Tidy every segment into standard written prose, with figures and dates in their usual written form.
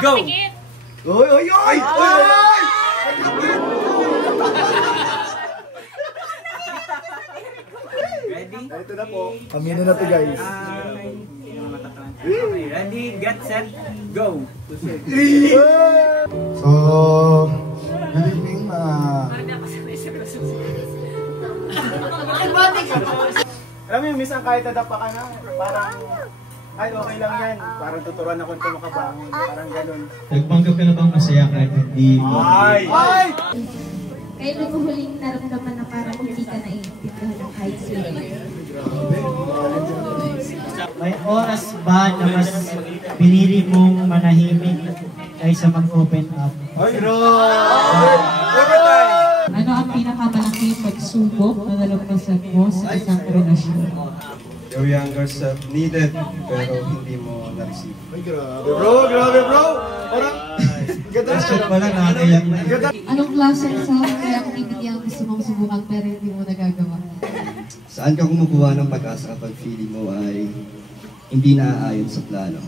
Go! Oy, oy, oy! Oy! Ready? Ito na po. Aminin na to, guys. Okay, ready, get, set, go! So, good evening, alam mo yung minsan kahit nadapa ka na, parang, ay okay lang yan. Parang tuturuan ako kung makabangon. Parang ganun. Nagpanggap ka na bang masaya kahit hindi mo? Ay! Ay! Kailan mo huling naramdaman na parang hindi ka naiintindihan ng kahit sino? May oras ba na mas pinili mong manahimik kaysa mag-open up? Ay, bro! Ano ang pinakamalaking pagsubok na nalagpasan mo sa isang relasyon? Your younger self needed, pero hindi mo na-receive. Ay, grabe bro! Grabe bro! Parang, ganda na. Question pala, nakakayak na. Anong klaseng self-creativity ang gusto mong subukan pero hindi mo nagagawa? Saan ka kumukuha ng pag-asa kapag feeling mo ay hindi naaayon sa plano?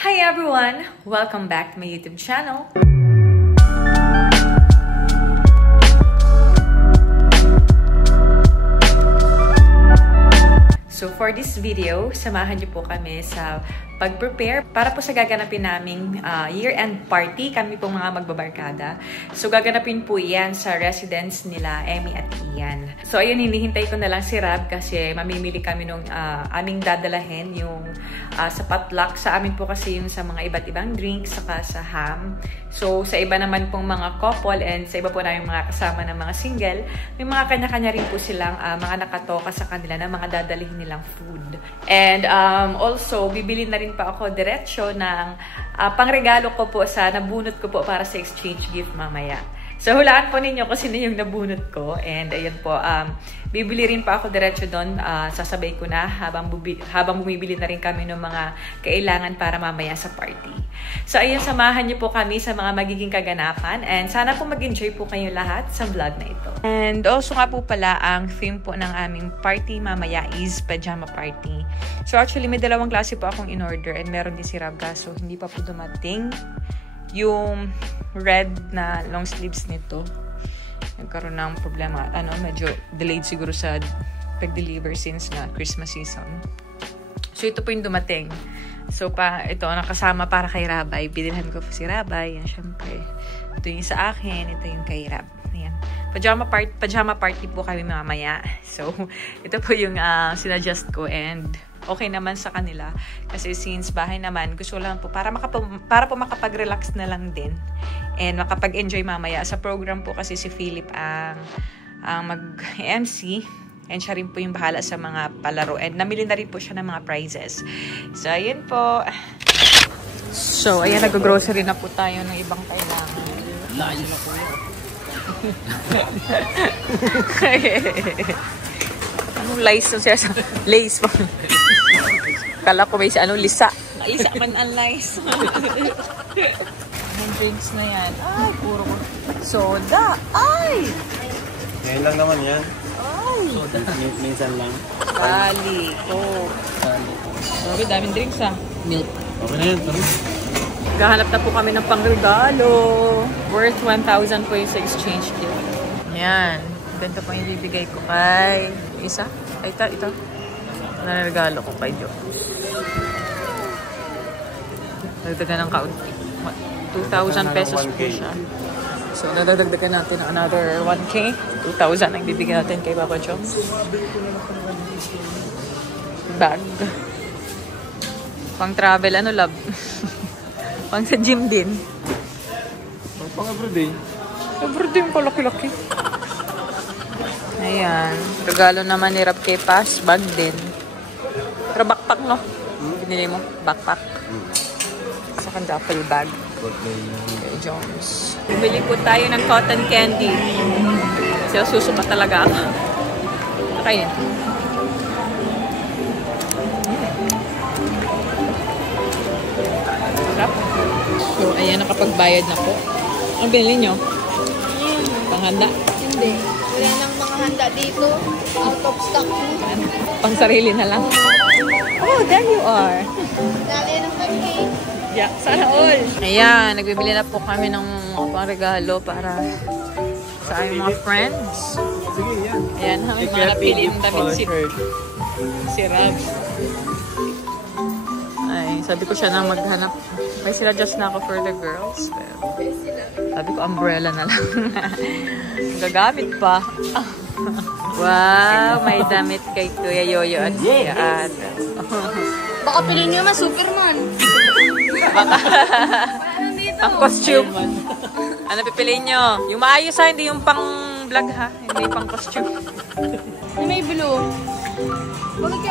Hi everyone! Welcome back to my YouTube channel. So for this video, samahan niyo po kami sa pag-prepare para po sa gaganapin naming year-end party. Kami pong mga magbabarkada. So gaganapin po yan sa residence nila, Emmy at Ian. So ayun, hinihintay ko na lang si Rab kasi mamimili kami nung aming dadalahin yung sa potluck. Sa amin po kasi yung sa mga iba't ibang drinks saka sa ham. So sa iba naman pong mga couple and sa iba po namin mga kasama ng mga single, may mga kanya-kanya rin po silang mga nakatoka sa kanila na mga dadalhin nilang food. And also, bibili na rin pa ako diretsyo ng pangregalo ko po sa nabunot ko po para sa exchange gift mamaya. So, hulaan po ninyo kung sino yung nabunot ko. And ayun po, bibili rin pa ako diretsyo doon. Sasabay ko na habang bumibili na rin kami ng mga kailangan para mamaya sa party. So, ayun, samahan niyo po kami sa mga magiging kaganapan. And sana po mag-enjoy po kayo lahat sa vlog na ito. And also nga po pala, ang theme po ng aming party mamaya is pajama party. So, actually, may dalawang klase po akong in-order and meron din si Rabga. So, hindi pa po dumating yung red na long sleeves nito. Nagkaroon ng problema. Medyo delayed siguro sa pag-deliver since na Christmas season. So, ito po yung dumating. So, ito, nakasama para kay Rabay. Binilhan ko po si Rabay. Yan, syempre. Ito yung sa akin. Ito yung kay Rab. Ayan. Pajama party po kami mamaya. So, ito po yung sinadjust ko and okay naman sa kanila. Kasi since bahay naman, gusto lang po para po makapag-relax na lang din. And makapag-enjoy mamaya. Sa program po kasi si Philip ang mag-MC. And siya rin po yung bahala sa mga palaro. And namili na rin po siya ng mga prizes. So, ayun po. So, ayan, nag-grocery na po tayo ng ibang kailangan. Layo na po yun. Anong lice? Lace po. Kala ko may lisa. Lisa man ang lice. Anong drinks na yan? Ay, puro soda. Ay! Ngayon lang naman yan. Ay! Soda. Minsan lang. Kali. Oh. Sabi, daming drinks Milk. Okay na yan. Tara. Gahanap na po kami ng pangregalo. Worth 1,000 po yung sa exchange gift. Yan. Ganito po yung bibigay ko kay isa. Ay, ito. Nanregalo ko kay Jones. Nagdagan ng kaunti. 2,000 pesos po siya. So, nadagdagan natin ng another 1K. 2,000 ang bibigyan natin kay Papa Jones. Bag. Pang travel, love? Pang sa gym din. Pang everyday. Everyday yung kalaki-laki. Ayan. Regalo naman ni Rab kay Paz. Bag din. Pero backpack, no? Binili mo? Backpack. Saka duffel bag. Kay Jones. Bumili po tayo ng cotton candy. Kasi susuka talaga ako. Nakain. So, ayan, nakapagbayad na po. Ano binili nyo? Panghanda? Hindi. Wala nang mga handa dito. Out of stock na. Pang sarili na lang. Oh, there you are. Dali ng cupcake. Yeah, sana all. Ayan, nagbibili na po kami ng mga pang-regalo para sa aming mga friends. Sige, yan. Ayan, may mga napili ng damit si Rab. Ay, sabi ko siya na maghanap. May sila just na ako for the girls. Pero sabi ko, umbrella na lang. Gagamit pa. Wow, may damit kay Kuya Yoyo at Kuya Ada. Baka piliin nyo Superman. Baka. Ang costume. Ano pipiliin nyo? Yung maayos ha, hindi yung pang vlog ha. Hindi pang costume. Yung may blue.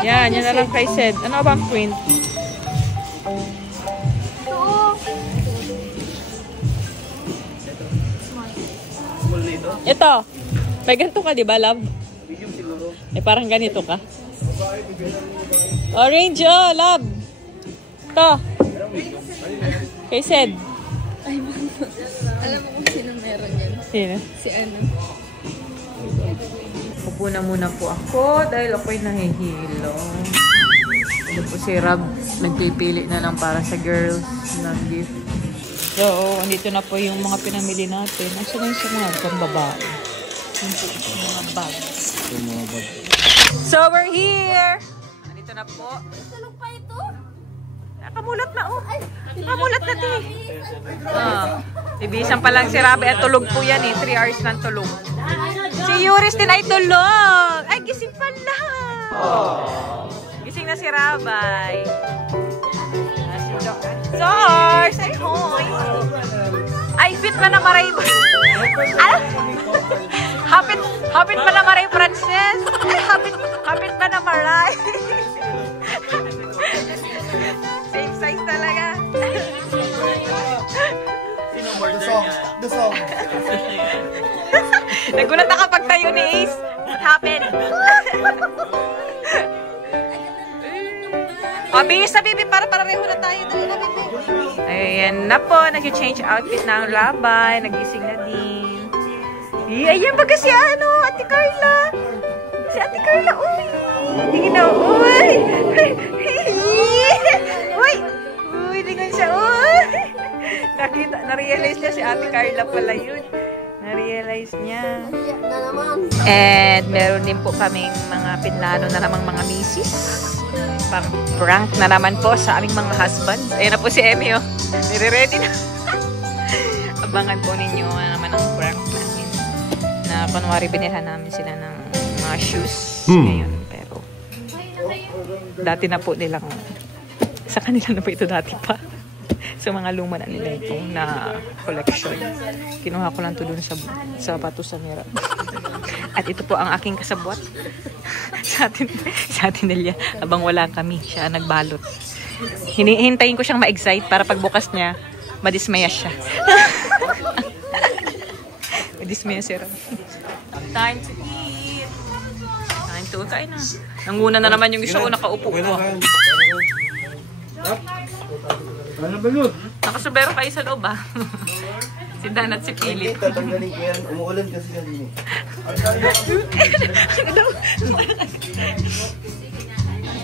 Yan, yan na lang kay Sed. Ano bang print? Ito. May ganito ka, di ba, love? Eh, parang ganito ka. Orange, oh, love. Ito. Kay Sed. Alam mo kung sino meron yan? Sino? Si ano? Upo na muna po ako dahil ako'y nahihilo. Ito po si Rab. Nagpipili na lang para sa girls ng gift. So, andito na po yung mga pinamili natin. Asa na yung sa mga pambabae? Yung mga bags. So, we're here! Andito na po. Tulog pa ito? Nakamulat na, oh. Nakamulat na, di. Ibisan pa lang si Rabi at tulog po yan, eh. 3 hours lang tulog. Si Yuris din ay tulog. Ay, gising pala. Gising na si Rabay. Source! Ay, hoy! Ay, fit pa na maray. Ano? Hapit pa na maray, Frances. Ay, hapit pa na maray. Same size talaga. Sino more the song. Nagulat na kapag tayo ni Ace. What happened? O, bihis na, baby. Para pareho na tayo. Dali na, baby. Ayan na po. Nag-change outfit na ang Rabay. Nagising na din. Ayan baga si ano, Ate Carla. Si Ate Carla, uy. Tingin na, uy. Uy. Uy, tingin siya, uy. Na-realize niya si Ate Carla pala yun. Na-realize niya. And meron din po kaming mga pinlano na namang mga misis. Pang prank na naman po sa aming mga husbands. Ayan na po si Emmy, oh. Nire-ready na. Abangan po ninyo naman ang prank namin. Na kunwari binilhan namin sila ng mga shoes ngayon. Pero dati na po nilang sa kanila na po ito dati pa. Sa mga luma na nila itong na collection. Kinuha ko lang ito dun sa Batu Samira. At ito po ang aking kasabwat. sa atin nila. Abang wala kami, siya nagbalot. Hintayin ko siyang ma-excite para pagbukas niya, madismaya siya. Madismaya siya. Time to eat. Time to kain na. Nanguna na naman yung isa ko, nakaupo ko. Ano ba yun? Nakasubero kayo sa loob, ah. Si Dan at si Philip. Tatanggalin ko yan. Umuulan kasi yan.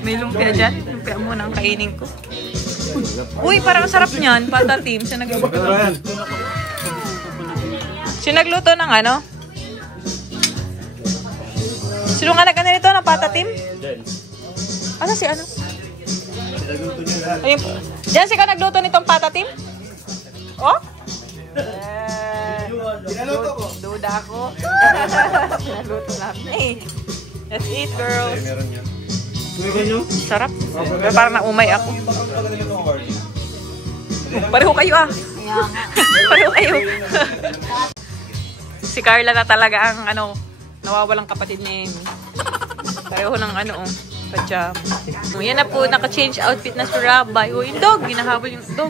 May lumpia dyan. Lumpia muna ang kainin ko. Uy, parang sarap niyan. Pata team. Siya nagluto. Siya nagluto ng ano? Sino nga nag-ano nito ng pata team? Ano si ano? Ayun po. Diyan si ka nagluto nitong pata team? Oh? Pinaluto ko. Duda ako. Pinaluto lang. Hey, let's eat, girls. Meron yan. Sumigan nyo? Sarap. Pero parang naumay ako. Pareho kayo, ah. Pareho kayo. Si Carla na talaga ang ano, nawawalang kapatid niya yun. Pareho ng ano, oh. Pajama. Yan na po, naka-change outfit na si Rabay. O, yung dog. Hinahabol yung dog.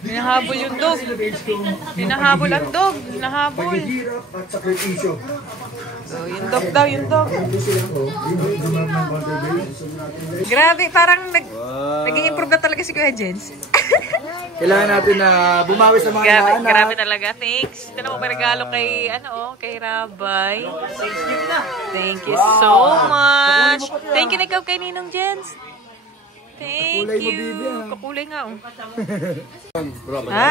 Hinahabol yung dog. Hinahabol ang dog. Hinahabol. So, yung dog daw, yung dog. Grabe, parang nag-i-improve na talaga si Kuya Jens. Kailangan natin na bumawi sa mga inaanak. Grabe talaga. Thanks. Ito na po may regalo kay, kay Rabay. Thank you so much. Thank you na ikaw kay Ninong Jens. Thank you. Kakulay nga, oh. Ha?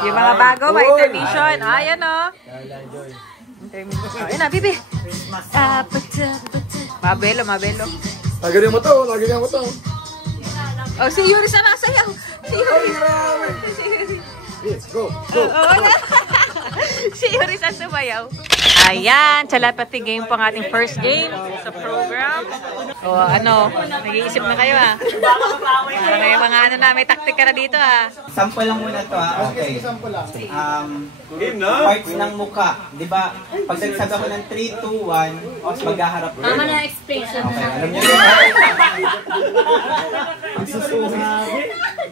Yung mga bago, may intermission. Ayan, oh. Intermission. Ayan na, bibi. Mabelo, mabelo. Lagyan mo to, lagyan mo to. Oh, si Yuris na nasayaw. Si Yuris. Yes, go, go. Si Yuris ang sumayaw. Ayan, telepathy game po ang ating first game sa program. O ano, nag-iisip na kayo ha. Para may mga ano na, may taktika na dito ha. Sample lang muna to ha. Okay. Parts ng mukha. Di ba? Pag nagsabi ako ng 3, 2, 1, maghaharap ko. Tama na expression. Okay, alam niyo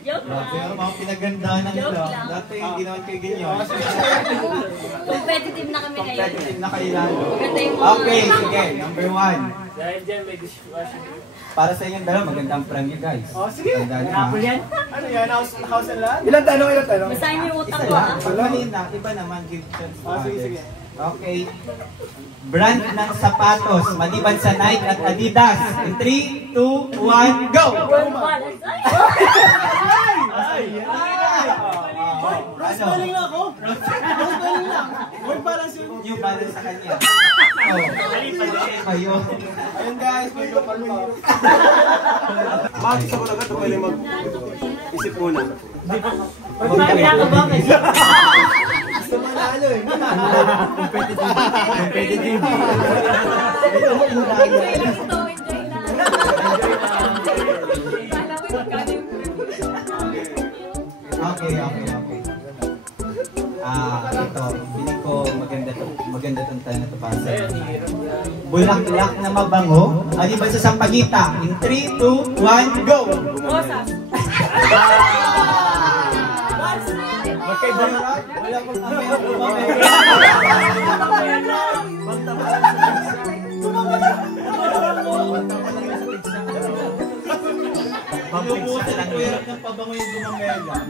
yun. Pero mga pinagandaan ng ito. Dati hindi naman kayo ganyan. Competitive na kami ngayon. Competitive na kayo lalo. Okay, sige. Number 1. Para sa inyong dalawa, magandang premyo guys. Oh, sige. Apple yan? Ano yan? House and land? Ilan tanong, ilan tanong? Basahin niyo yung utang Isa ko ah. lang. Kanina, iba naman. Give chance. Oh, sige, sige. Okay. Brand ng sapatos, maliban sa Nike at Adidas. In 3, 2, 1, go! Rose Balling na ako. Rose Balling na. Word balance yun. New balance sa kanya. Ayun. Ayun guys, may kapal pa. Mag-isa ko lang ito, pwede mag-isip muna. Gusto manalo eh. Competitive. Okay. Ito, feeling ko maganda tong tayo na ito para sa bulaklak na mabango. Aliban sa sampagita. In 3, 2, 1, go! Magkaiba na lang. Wala pang Pagpupusin ang hirap ng pabango yung gumamela.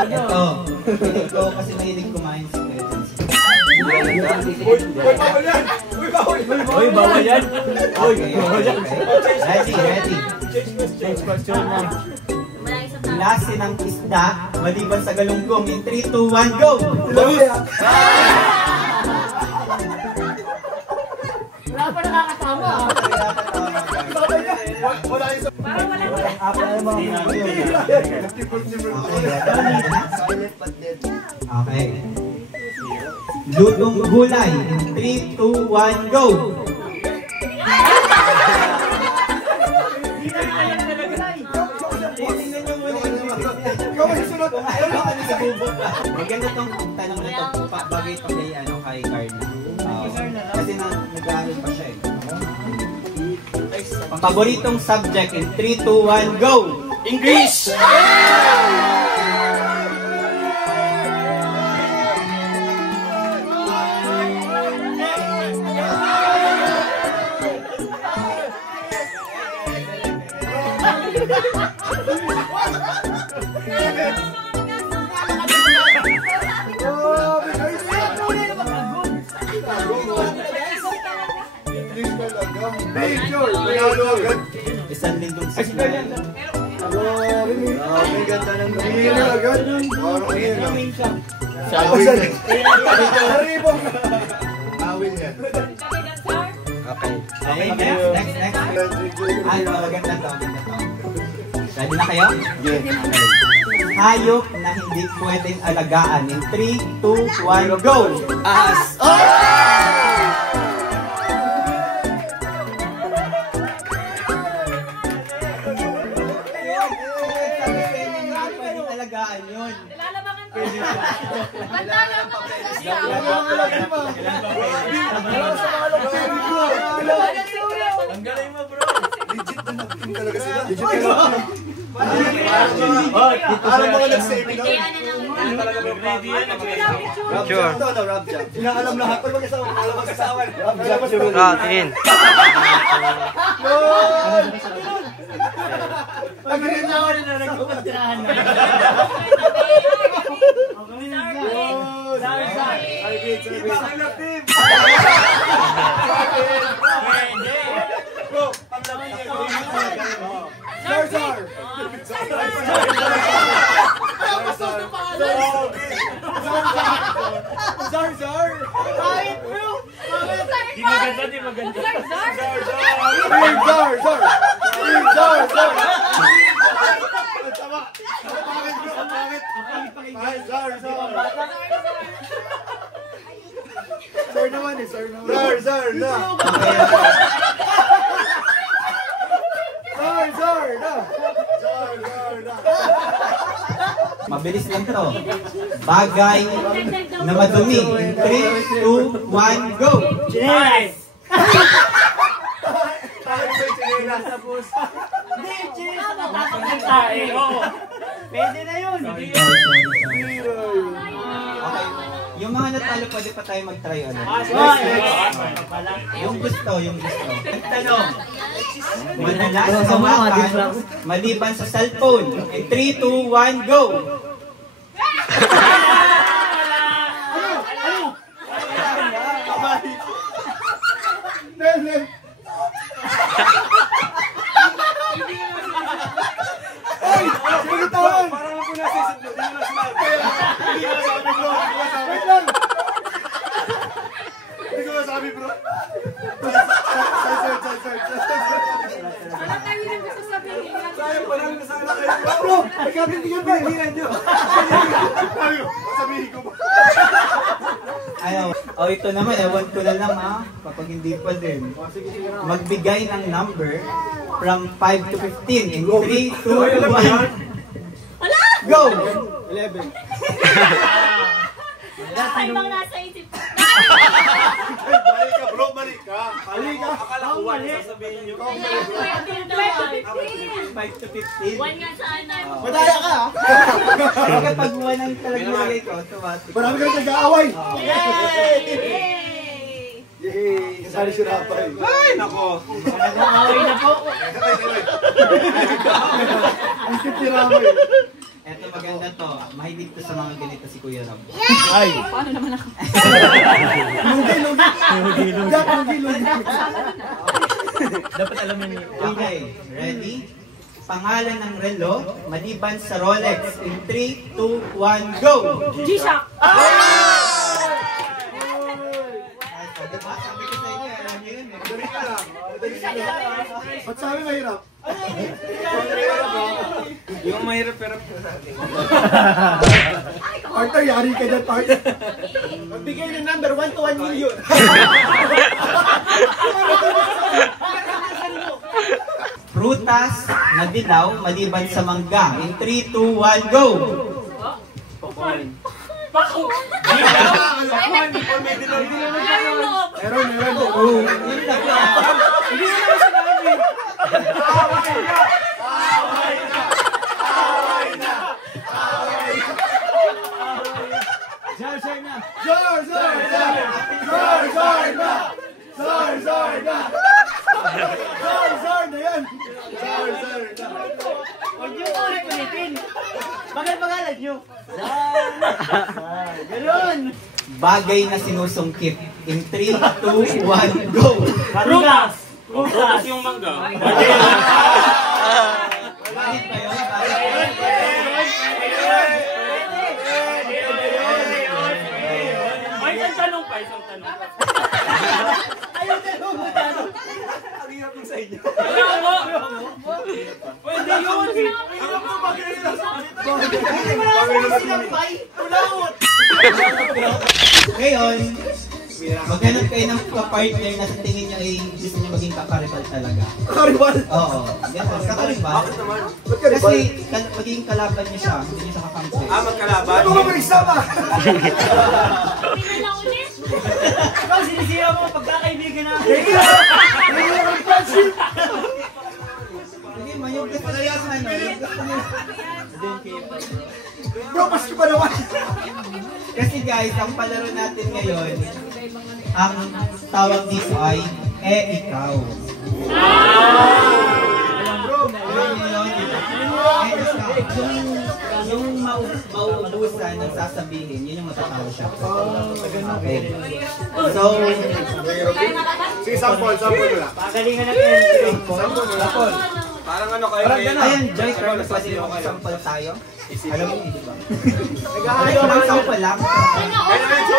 Ito. Ito kasi mahilig kumain si Presence. Uy, bawal yan! Uy, bawal! Uy, bawal yan! Okay. Ready. Change question na. Klase ng isda, maliban sa galunggong. In 3, 2, 1, go! Wala pa nakakasama ah. Wala yung sa... Okay. Lutong gulay. In 3, 2, 1, go! Maganda tong tanong na ito. Bagay ito kay Carla. Kasi nag-aaral pa siya eh. Paboritong subject in 3, 2, 1, go! English! Major! Manalo agad! Isang lindong sigla. May ganda ng hihila agad. Parang yun. Saribong! Awin yan. Okay, next. Maganda to. Ready na kayo? Yeah. Hayop na hindi pwedeng alagaan. In 3, 2, 1, go! As! Alagaan yun. Lalabangan ko. Ang galing mo bro. Legit na mag-team talaga sila. Legit Oy, na. Parang mga nag-save na. Sure. Inaalam lahat. Pag mag-asawa, alam mag-asawa. Tingin. Pag-rin na ako rin na nagpapatirahan na. Bro, ang laman niya. Zar, Zar! Bakit, bro? Bakit? Di maganda, di maganda. Zar, Zar! Zar, Zar! Ang tama! Bakit, bro? Bakit? Ay, Zar, Zar! Zar naman eh, Zar naman. Zar, Zar, na! Zar, Zar, na! Zar, Zar, na! Mabilis lang to. Bagay na madumi. In 3, 2, 1, go! Nice! Bakit ba yung chinelas? Hindi, chinelas na tatakita eh. Pwede na yun. Okay. Yung mga natalo, pwede pa tayo mag-try ulit. Yung gusto. Tanong. Madalas hawakan maliban sa cellphone. In 3, 2, 1, go! Nel! Ay! Sige tawag! Parang ako nasa isip mo, di mo na sinabi. Hindi ko nasabi, bro. Wait lang! Hindi ko nasabi, bro. Sayang parang nasala kayo. Bro, nagkabintigan ba? Hindi nyo. Sabihin ko ba? Ayaw. Ito naman, ewan ko na lang ha. Kapag hindi pa din. Magbigay ng number from 5 to 15. In 3, 2, 1. Go! 11. Ay, bang nasa isip ko. Balik ka, bro. Balik ka. Balik ka. Akala ko wala sasabihin nyo. 5 to 15. One nga sana. Madaya ka ha? Kasi kapag 1 ang talagang nilagay ko, automatic. Marami ka nag-aaway. Yay! Yay! Kasali si Rapay. Ay, nako. Nag-aaway na po. Ang cute ni Rapay. Eto maganda to. Mahilig to sa mga ganito si Kuya Rob. Ay! Paano naman ako? Lugi. Dapat alamin niyo. Okay, ready? Pangalan ng relo, maliban sa Rolex. In 3, 2, 1, go! G-Shock! Diba? Sabi ko sa inyo, alam niyo yun. Madali ka lang. Ba't sabi mahirap? Yung mahirap pero... Partner, yari ka dyan, partner. Magbigay ng number 1 to 1 million. Prutas na dilaw, maliban sa mangga. In 3, 2, 1, go! Pako! Meron. Yun lang lang. Hindi na naman sinabi. Zar na. Zar na yan! Zar na! Huwag niyo ulit-ulitin. Bagal-bagalan niyo. Zar. Ganun. Bagay na sinusungkit. In 3, 2, 1, go! Prutas. Prutas yung mangga. Bakit ba yun? Ay, isang tanong pa, isang tanong. Ayaw na lumutang. Ang hirap yung sa inyo. Wala mo! Pwede yun! Hirap mo ba ganyan? Hindi mo na sinampay. Tulawot. Ngayon, maghanap kayo ng kapartner na sa tingin nyo ay gusto nyo maging kakaribal talaga. Karibal! Oo. Ganun, kakaribal. Bakit naman? Ba't karibal? Kasi magiging kalaban niyo siya, hindi niyo siya kakampi. Magkalaban? Ano ka mag-isama? Hindi na ulit. Ikaw sinisira mo pagkakaibigan na. Hindi man, yung gusto nyo yung ano, yung gusto nyo. Bro, paski pa naman! Kasi guys, ang palaro natin ngayon, ang tawag dito ay, ikaw. Alam niyo yun, di ba? Ikaw. Yung mauubusan ng sasabihin, yun yung matatawa siya. Okay. So, Sige, sample mo lang. Pagalingan natin. Parang ano kayo? ayan, Joy, pwede mag-sample tayo. Alam mo, di ba? Naghahayo Mag-sample lang. Ano?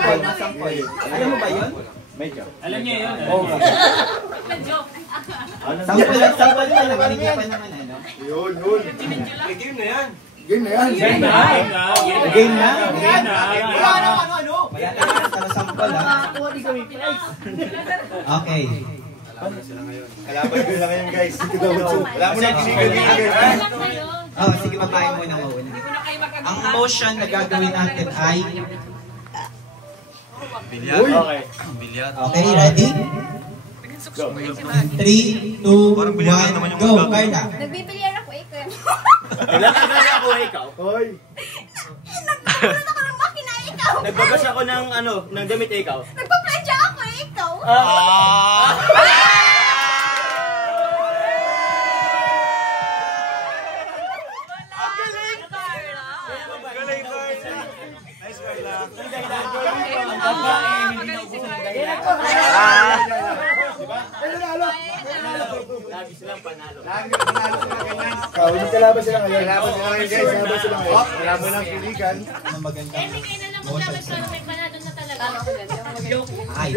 Masampol. Alam mo ba yun? Medyo. Alam niya yun. Oo. Medyo. Sampol lang lang. Manigya pa naman ano. Yun, yun. Game na yan. Game na yan. Game na? Game na. Ano? Wala na yan sa sampol ha. Okay. Kalaban ko lang ngayon guys. Wala mo na kinigal-kinigal. Oh, sige, babae mo na mauna. Ang motion na gagawin natin ay... Okay. Okay, ready? 3, 2, 1, go! Carla. Nagbibilyar ako eh. Kailangan na ako ikaw. Hoy. Nagpapalit ako ng makina ikaw. Nagbabas ako ng ng damit ikaw. Nagpapadya ako eh ikaw. Lagi silang panalo. Lagi panalo sila ganyan. Kawin kalaban sila ngayon. Kalaban sila ngayon guys. Kalaban sila ngayon. Kalaban ng piligan. Ang maganda. Eh, tingin na lang maglaban pero may panalo na talaga. Ay.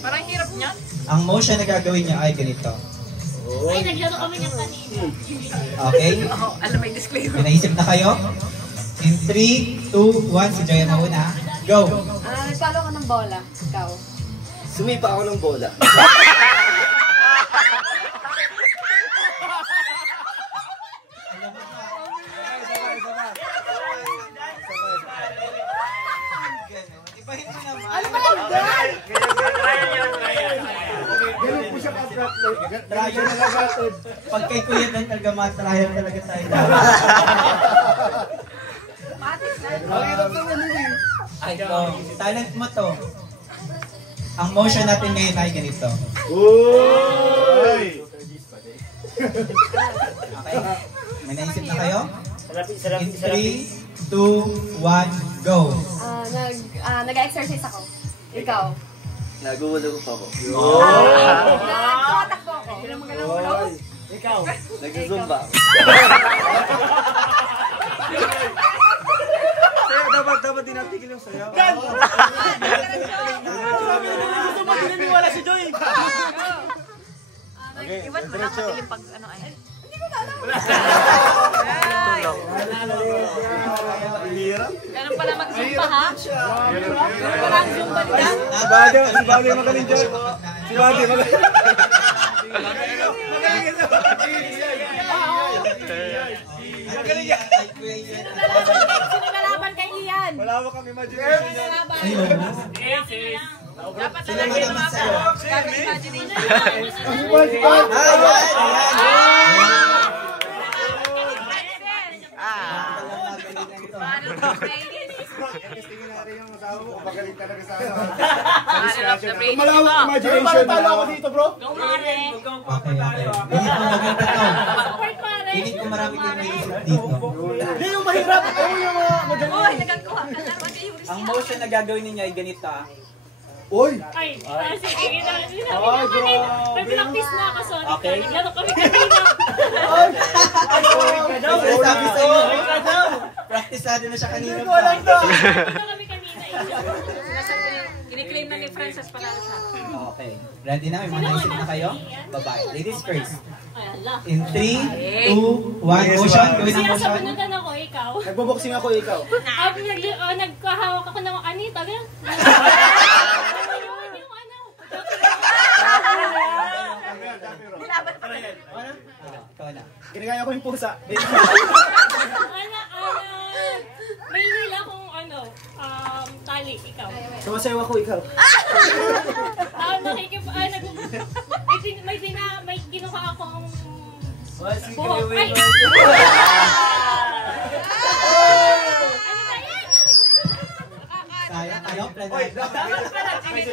Parang hirap niya. Ang motion na gagawin niya ay ganito. Ay, naglaro kami ng kanina. Okay? Alam, may disclaimer. May naisip na kayo? In 3, 2, 1, si Joya na una. Go! Nagkalo ka ng bola. Ikaw. Sumipa ako ng bola. Ibahin mo naman. Ano ba lang girl? Ganun po siya ka-attract. Dragon na lang natin. Pag kay Kuya Dan talaga matrayan talaga tayo. Ay, ito. Talent mo to. Ang motion natin ngayon ay ganito. Uy! Okay? May naisip na kayo? In 3, 2, 1, go! Nag-exercise ako. Ikaw. Nagulog pa ako. Nagtatakbo ako. Ikaw. Nag-zumba. Dapat tinatigil yung sayaw. Gusto mo dinaniwala si Joy. Iwan mo lang matilim pag ano ay. Ganun pala mag-zumba ha? Ganun pala ang zumba nila? Si Bade magaling dyan. Si Bade magaling. Magaling yan! Sino nalaban kay Ian? Wala mo kang imagination yan. Ayun. Dapat talaga yung mga gamit imagination. Tingin na rin yung asawa mo kung magaling talaga sa akin. Malawak imagination. Parang talo ako dito, bro. Go, Mare. Okay. Pilit mo maganda to. Support, Mare. Pilit ko marami kayong naisip dito. Hindi yung mahirap. Ayun yung magaling. Uy, nagagawa ka na. Ang motion na gagawin ninyo ay ganito ah. Uy! Ay, sige, sinabi na kanina. Nag-practice na ako, sorry. Okay. Naglaro kami kanina. Sabi sa iyo. Practiceado na siya kanina pa. Nagpractice kami kanina. Kiniklaim na ni Frances para siya. Okay. Ready na? May mga naisip na kayo? Bye-bye. Ladies first. Ay, ala. In 3, 2, 1, motion. Gawin ang motion. Sinasabunutan ako, ikaw. Nagboboxing ako ikaw. Nagkahawak ako ng anita. Ganyan. Yung ano. Ikaw na. Ginagaya ko yung pusa. May hila akong tali, ikaw. Sumasayaw ako ikaw. May kinuha akong buhok. Ay! Kaya kayo? Change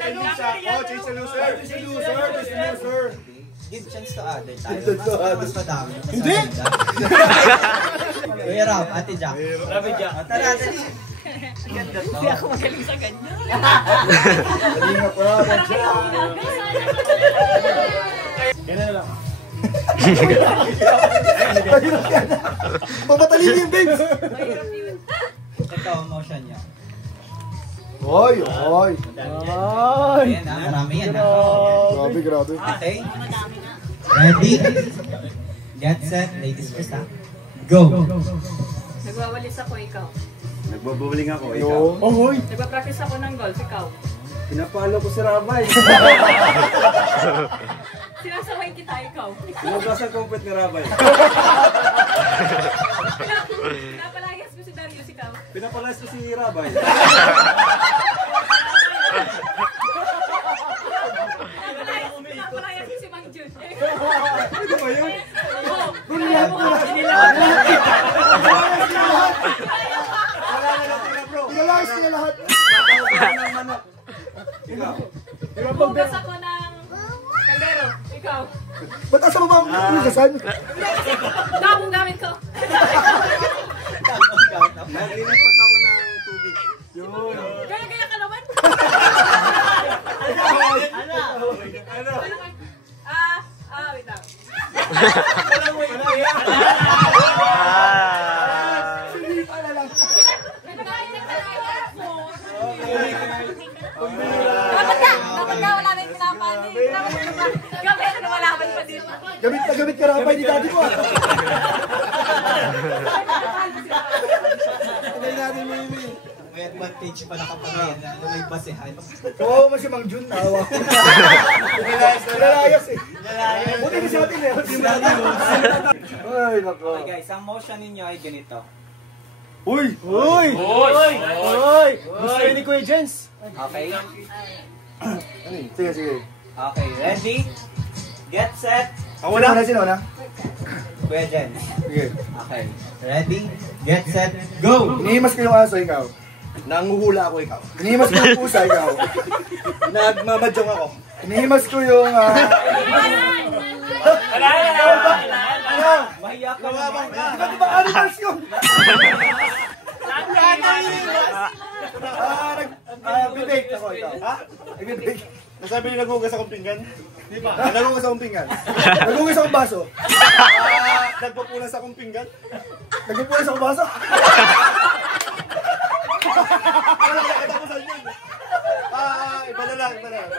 the loser. Give chance to other tayo. Give chance to other. Mas madami. Hindi! Kuya Rob, Ate Jack. Rabbit Jack. Tara, dali. Hindi ako magaling sa ganyan. Dali nga pa. Ganun na lang. Papatalin yung Vince. Ito ang motion niya. Hoy, hoy. Ayan na, marami yan na. Grabe, grabe. Okay. Ready? Get set, ladies first ha. Go! Nagwawalis ako, ikaw. Nagbabaling ako, ikaw. Oh, hoy. Nagpa-practice ako ng golf, ikaw. Pinapalo ko si Rabay. Sinasaway kita, ikaw. Pinugasan kompet ni Rabay. Pinapalayas ko si Darius, ikaw. Pinapalayas ko si Rabay. Pinapalayas ko si Mang Jun. Ano ba yun? Pinalayas niya lahat. Hugas ako ng kaldero, ikaw. Ba't asa mo ba ang hugasan? Tapong gamit ko. Naglilipat ako ng tubig. Yun. Gaya-gaya ka naman. Wait lang. Dapat ka, wala na yung pinapani. Gabi, nawalaban pa dito. Gamit na gamit ka Rabay ni daddy mo. May advantage pala kapag yan, may basehan. Kawawa mo si Mang Jun. Awa. Pinalayas eh. Buti na sa atin eh. Ay, nako. Okay guys, ang motion ninyo ay ganito. Uy! Uy! Uy! Uy! Gusto yun ni Kuya Jens. Okay? Sige, sige. Okay, ready? Get set. Ang una na sino na? Kuya Jen. Sige. Okay. Ready? Get set. Go! Inihimas ko yung aso, ikaw. Nanguhula ako, ikaw. Inihimas ko yung pusa, ikaw. Nagmamadyong ako. Inihimas ko yung... Mahiya ka naman. Di ba animals yun? Bibig ako ikaw. Ha? Bibig. Nasabi niyo naghugas akong pinggan? Di ba? Naghugas akong pinggan. Naghugas akong baso. Nagpapunas akong pinggan? Nagpupunas akong baso. Wala ka katapusan yun. Iba na lang, iba na lang.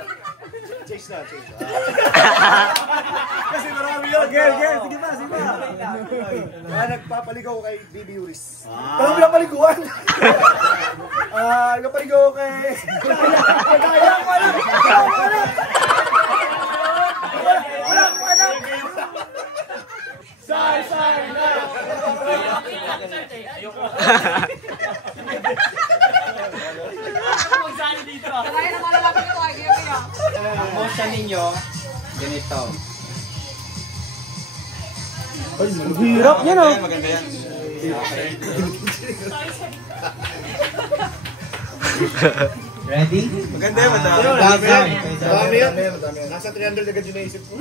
Chase na, chase na. Kasi marami yun. Girl, sige pa, sige pa. Kaya nagpapaligaw ko kay Bibi Uris. Parang walang paliguan. Nagpapaligaw ko kay... Walang anak! Say na! Ang motion ninyo, ganito. Ay, hirap yan oh. Maganda yan. Ready? Maganda yan, madami. Madami yan. Nasa 300 agad yung naisip ko.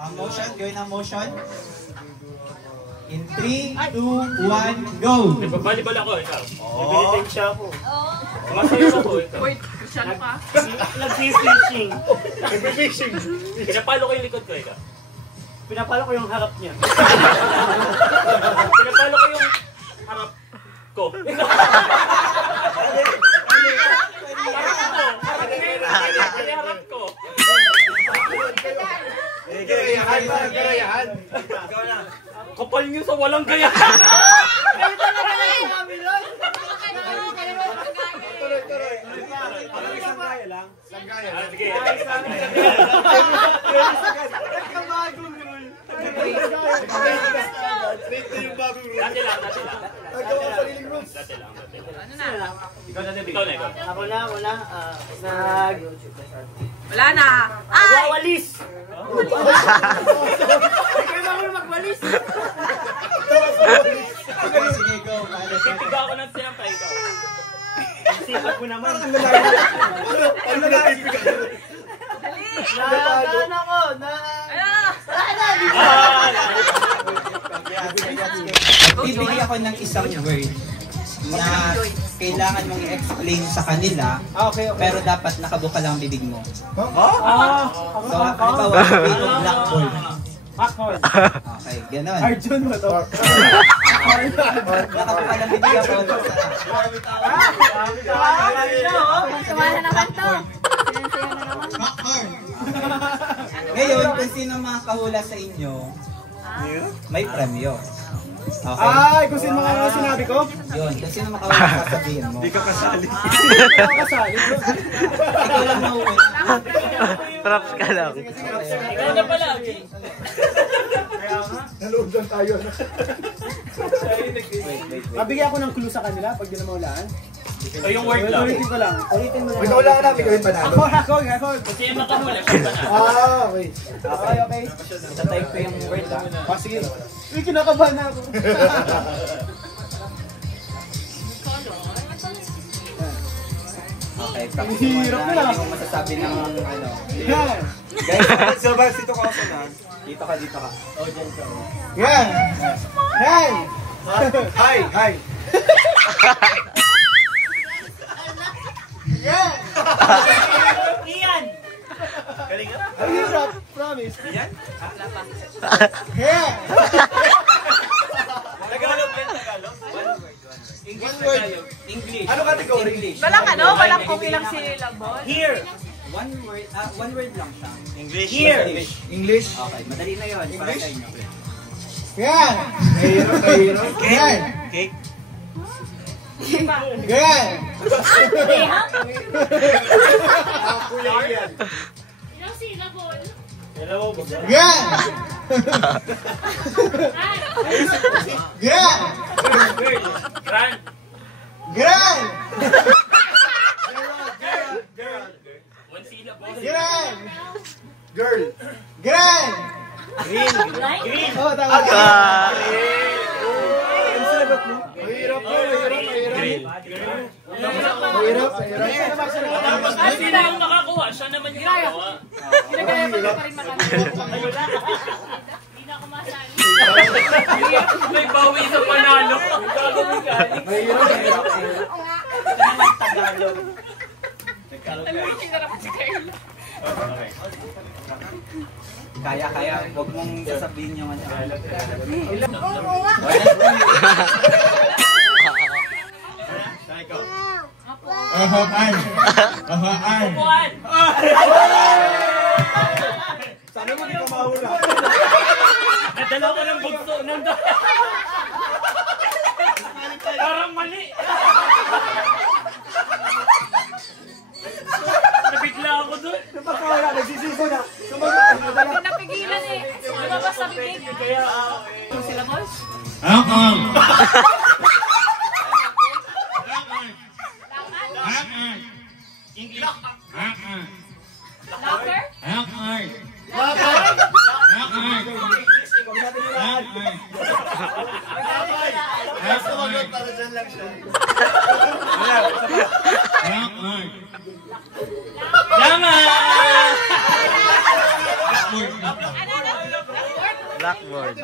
Ang motion, gawin ang motion. In 3, 2, 1, go! Nagbabalibal ako, ikaw. Nabiliteng siya ako. Masayo ako, ikaw. Wait, Cristiano ka? Nag-fishing. Nag-fishing. Pinapalo ko yung likod ko, ikaw. Pinapalo ko yung harap niya. Pinapalo ko yung harap ko. Harap ko. Garayahan. Kapal niyo sa walang gaya. Kayo talaga na yung kami nun. Tuloy. Parang isang gaya lang. Isang gaya. Sige. Nagkabagong rule. Straight na yung bagong rule. Dati lang. Nagawa ang sariling rules. Dati lang. Ano na? Ikaw na, ikaw. Ako na. Wala na. Ay! Walis! Ikaw na ako magwalis. Sige, go. Titiga ako ng sinampay, ikaw. Sipat ko naman. Ano na? Naan ako! Bibigyan ako ng isang word na kailangan mong i-explain sa kanila, pero dapat nakabuka lang ang bibig mo. So, halimbawa, sabihin mo blackboard. Popcorn. Okay, ganun. Arjun mo to. Nakapalamin niya ako. Tumahan naman to. Sinansayo na naman. Ngayon, kung sino makahula sa inyo, may premyo. Okay? Ay, kung sino mga sinabi ko? Yun, kung sino makahula sasabihin mo. Hindi ka kasali. Hindi ako kasali. Ikaw lang mauwi. Props ka lang. Ikaw na palagi. Nalood lang tayo. Wait. Bigyan ako ng clue sa kanila pag di na maulaan. O yung word lang. Ulitin ko lang. Ulitin mo lang. Ikaw lang namin gawin panalo. Ako. Kasi yung makahula, siya pa na. Okay. Okay. Tatype ko yung word lang. Sige. Uy, kinakabahan na ako. Okay, practice mo Hirap na. na. Hindi mo masasabi ng ano. Yan. Guys, Sabay, dito ka ako na. dito ka. Oh, dyan ka. Yan. Yan. Hi! Yan. Ian! Ang hirap. Promise. Ian? Yan. Tagalog din, Tagalog. English, Tagalog. English. Ano category? English. Walang ano? Walang kung ilang syllable? Here! One word lang siya. English. Here! English. Okay, madali na yun. Para sa inyo. Yan. Mahirap. Yan. Cake. Yan. Ilang syllable? Yan. Yan. Grand! Yan. One syllable. Yan. Girl. Yan. Green! Green! Oh, tama. Mahirap. Green. Mahirap. At sino yung makakuha? Siya naman yung makakuha. Ginagaya pa niya pa rin matanong. Hindi na ako masali. May bawi sa panalo. Gago mechanics. Mahirap. Ito naman Tagalog. Nag-meeting na naman si Carlo. Kaya, huwag mong sasabihin yung ano. Oo nga. Ahaan. Buwan! Sana mo di ka mahula. Nadala ko ng bugso ng parang mali. Nabigla ako doon. Napakawala, nagsisisi na. Hindi napigilan eh. Lumabas sa bibig. Kaya, yung sila boss? English. Locker? Sumagot para dyan lang siya. Tama! Blackboard.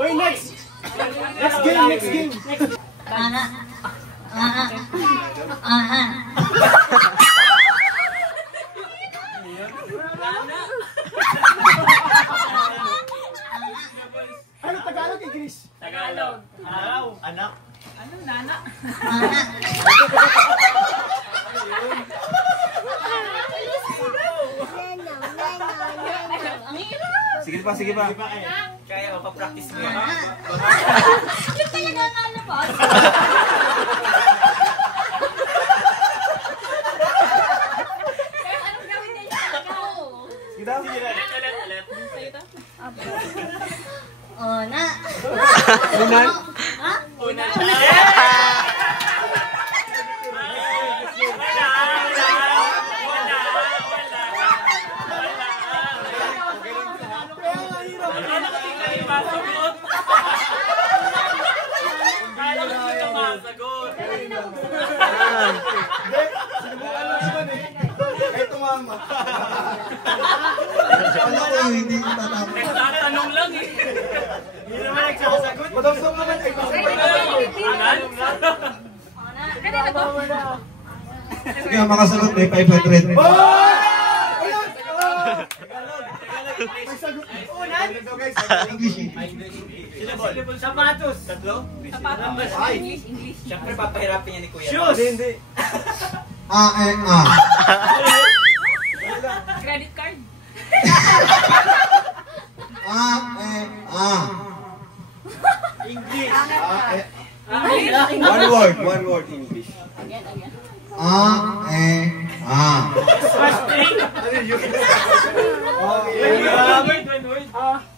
Oy, next. Next game. Ano Tagalog, English? Tagalog. Araw. Anak. Anong nana? Ang hirap. Sige pa. Kaya, mapapractice mo yan. Yun talaga ang nalabas. Kaya anong gawin niya yung ikaw? Ulit. Sa'yo to? Una. Ha? Una. Kala ko hindi ka masagot. Sinubukan lang naman eh. Kahit tumama. Wala ko hindi ko tatapos. Nagtatanong lang eh. Hindi naman nagsasagot. Madamsam naman. Ay, Angan? Kanina to? Sige, makasagot may 500. English. Sapatos. Tatlo? Sapatos. English. Siyempre, papahirapin niya ni Kuya. Shoes! Hindi. Credit card. English. One word English. Again.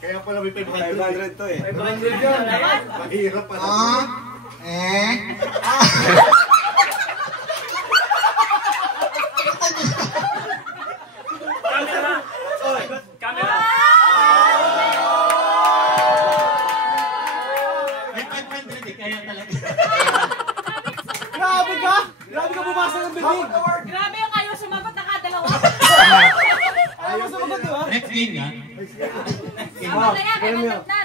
Kaya pala may 500 to eh. 500 yun. Mahirap pala. Camera. May 500 eh, kaya talaga. Grabe ka! Grabe ka bumasa ng bibig! Grabe yung kayo sumagot na kadalawa. Ayaw mo sumagot, di ba? Next game na. Sagot na yan. May mandag na.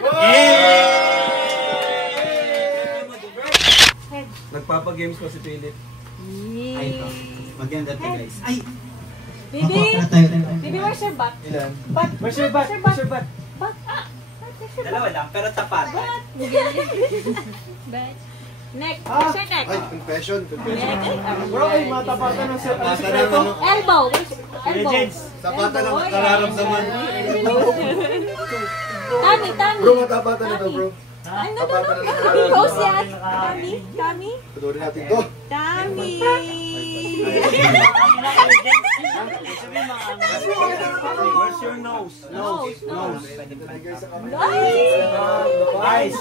Nagpapagames ko si Philip. Ay, ito. Maganda to guys. Ay! Bibi! Bibi, where's your butt? Ilan? Butt. Where's your butt? Where's your butt? Butt. Dalawa lang, pero tapat. Butt. Neck. Where's your neck? Ay, confession. Neck. Bro, ay matapatan ng set. Elbow. Where's elbow? Sapatan ng nararamdaman. Tummy. Bro, matapatan na to, bro. Ano? Pose yan. Tummy. Tulorin natin to. Tummy. Where's your nose? Nose. Eyes.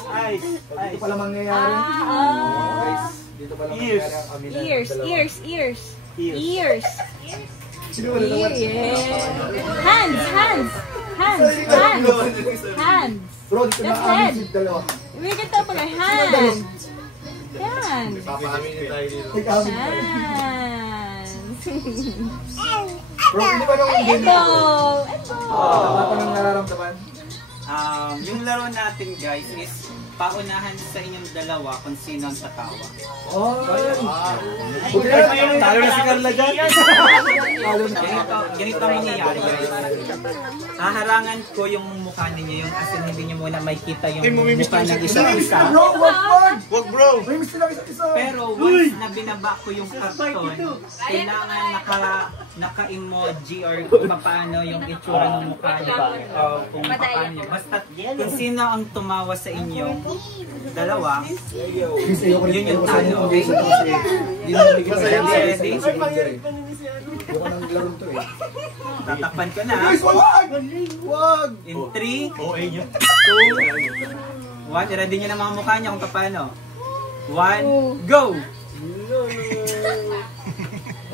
Dito pala mangyayari. Dito pala mangyayari ang aminan. Ears. Sino wala naman? Hands. Bro, dito na That's amin head. si dalawa. We can talk about hands. Hands. Papaaminin tayo dito. Hands. Bro, hindi ba nung hindi? Elbow. Tapatan ng nararamdaman. Yung laro natin guys is paunahan sa inyong dalawa kung sino ang tatawa. Talo na si Carla dyan. Ganito ang mangyayari guys. Haharangan ko yung mukha ninyo, yung asin hindi nyo muna makita yung mukha ng isa-isa. Wag bro! Pero once na binaba ko yung karton, kailangan naka-emoji or kung paano yung itsura ng mukha niya. O kung paano. Basta kung sino ang tumawa sa inyo, dalawa, yun yung talo. Okay? Ready? Tatakpan ko na. Wag! In 3, 2, 1. Ready nyo na mga mukha nyo kung paano. 1, go!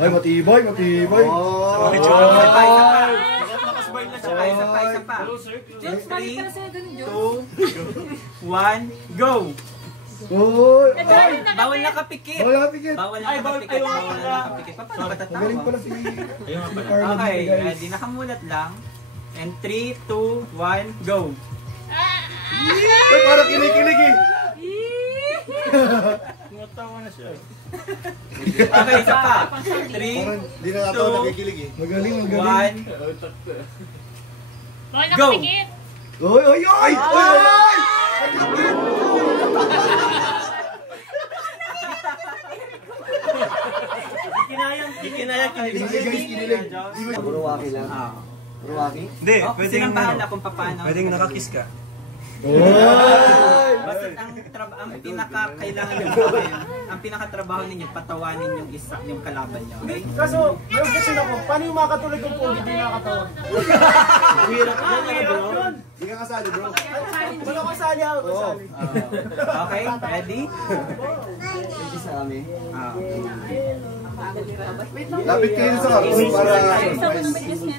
Ay, matibay. Isa pa. In 3, 2, 1, go! Bawal nakapikit. Bawal nakapikit. Paano ba tatawa? Magaling pala si Carla. Okay, ready. Nakamulat lang. And 3, 2, 1, go! Ay, parang kilig eh. Okay, isa pa. 3, Parang di na nga tao nakikilig eh. Magaling. 1, go! Oy! Kinilig. Buruwaki lang. Buruwaki? Hindi, Pwede lang bahala kung paano. Pwedeng nakakiss ka. Basta ang pinaka-kailangan nyo gawin, ang pinaka-trabaho ninyo, patawanin yung isa, yung kalaban nyo, okay? Kaso, may question ako, paano yung makatulog yung pogi hindi nakakatawa? Hirap yun. Hindi ka kasali bro. Wala ko kasali ako. Okay, ready? Hindi sa amin. Lapit kayo sa karton para...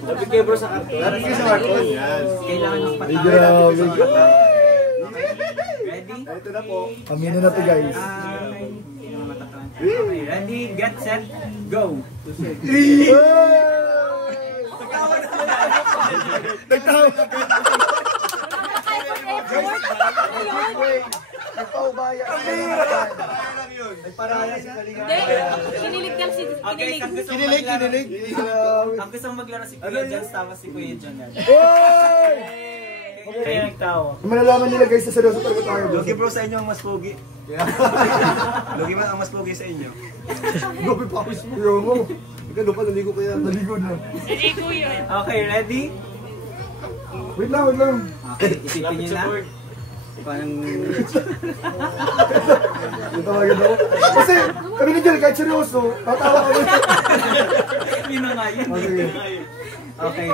Lapit kayo bro sa karton. Lapit kayo sa karton. Yan. Kailangan mong patawanin yung isa. Ready? Ito na po. Aminin na to guys. Okay, ready, get set, go! Nagtawa. Nagpaubaya. Kamera lang yun. Paraya si Kalinga. Hindi, kinilig lang si Okay, kinilig. Kinilig. Ang gustong maglaro si Kuya Jans, tapos si Kuya John yan. Oy! Kaya nagtawa. Malalaman nila guys sa seryoso talaga tayo. Lugi bro sa inyo ang mas pogi. Lugi man ang mas pogi sa inyo. Gabi pa ako sa iyo mo. Ikaw pa naligo kaya naligo na. Naligo yun. Okay, ready? Wait lang. Okay, isipin niyo na. Parang... Yung tawagan ako. Kasi kami ni Jel kahit seryoso, tatawa kami. Yun na nga yun. Okay,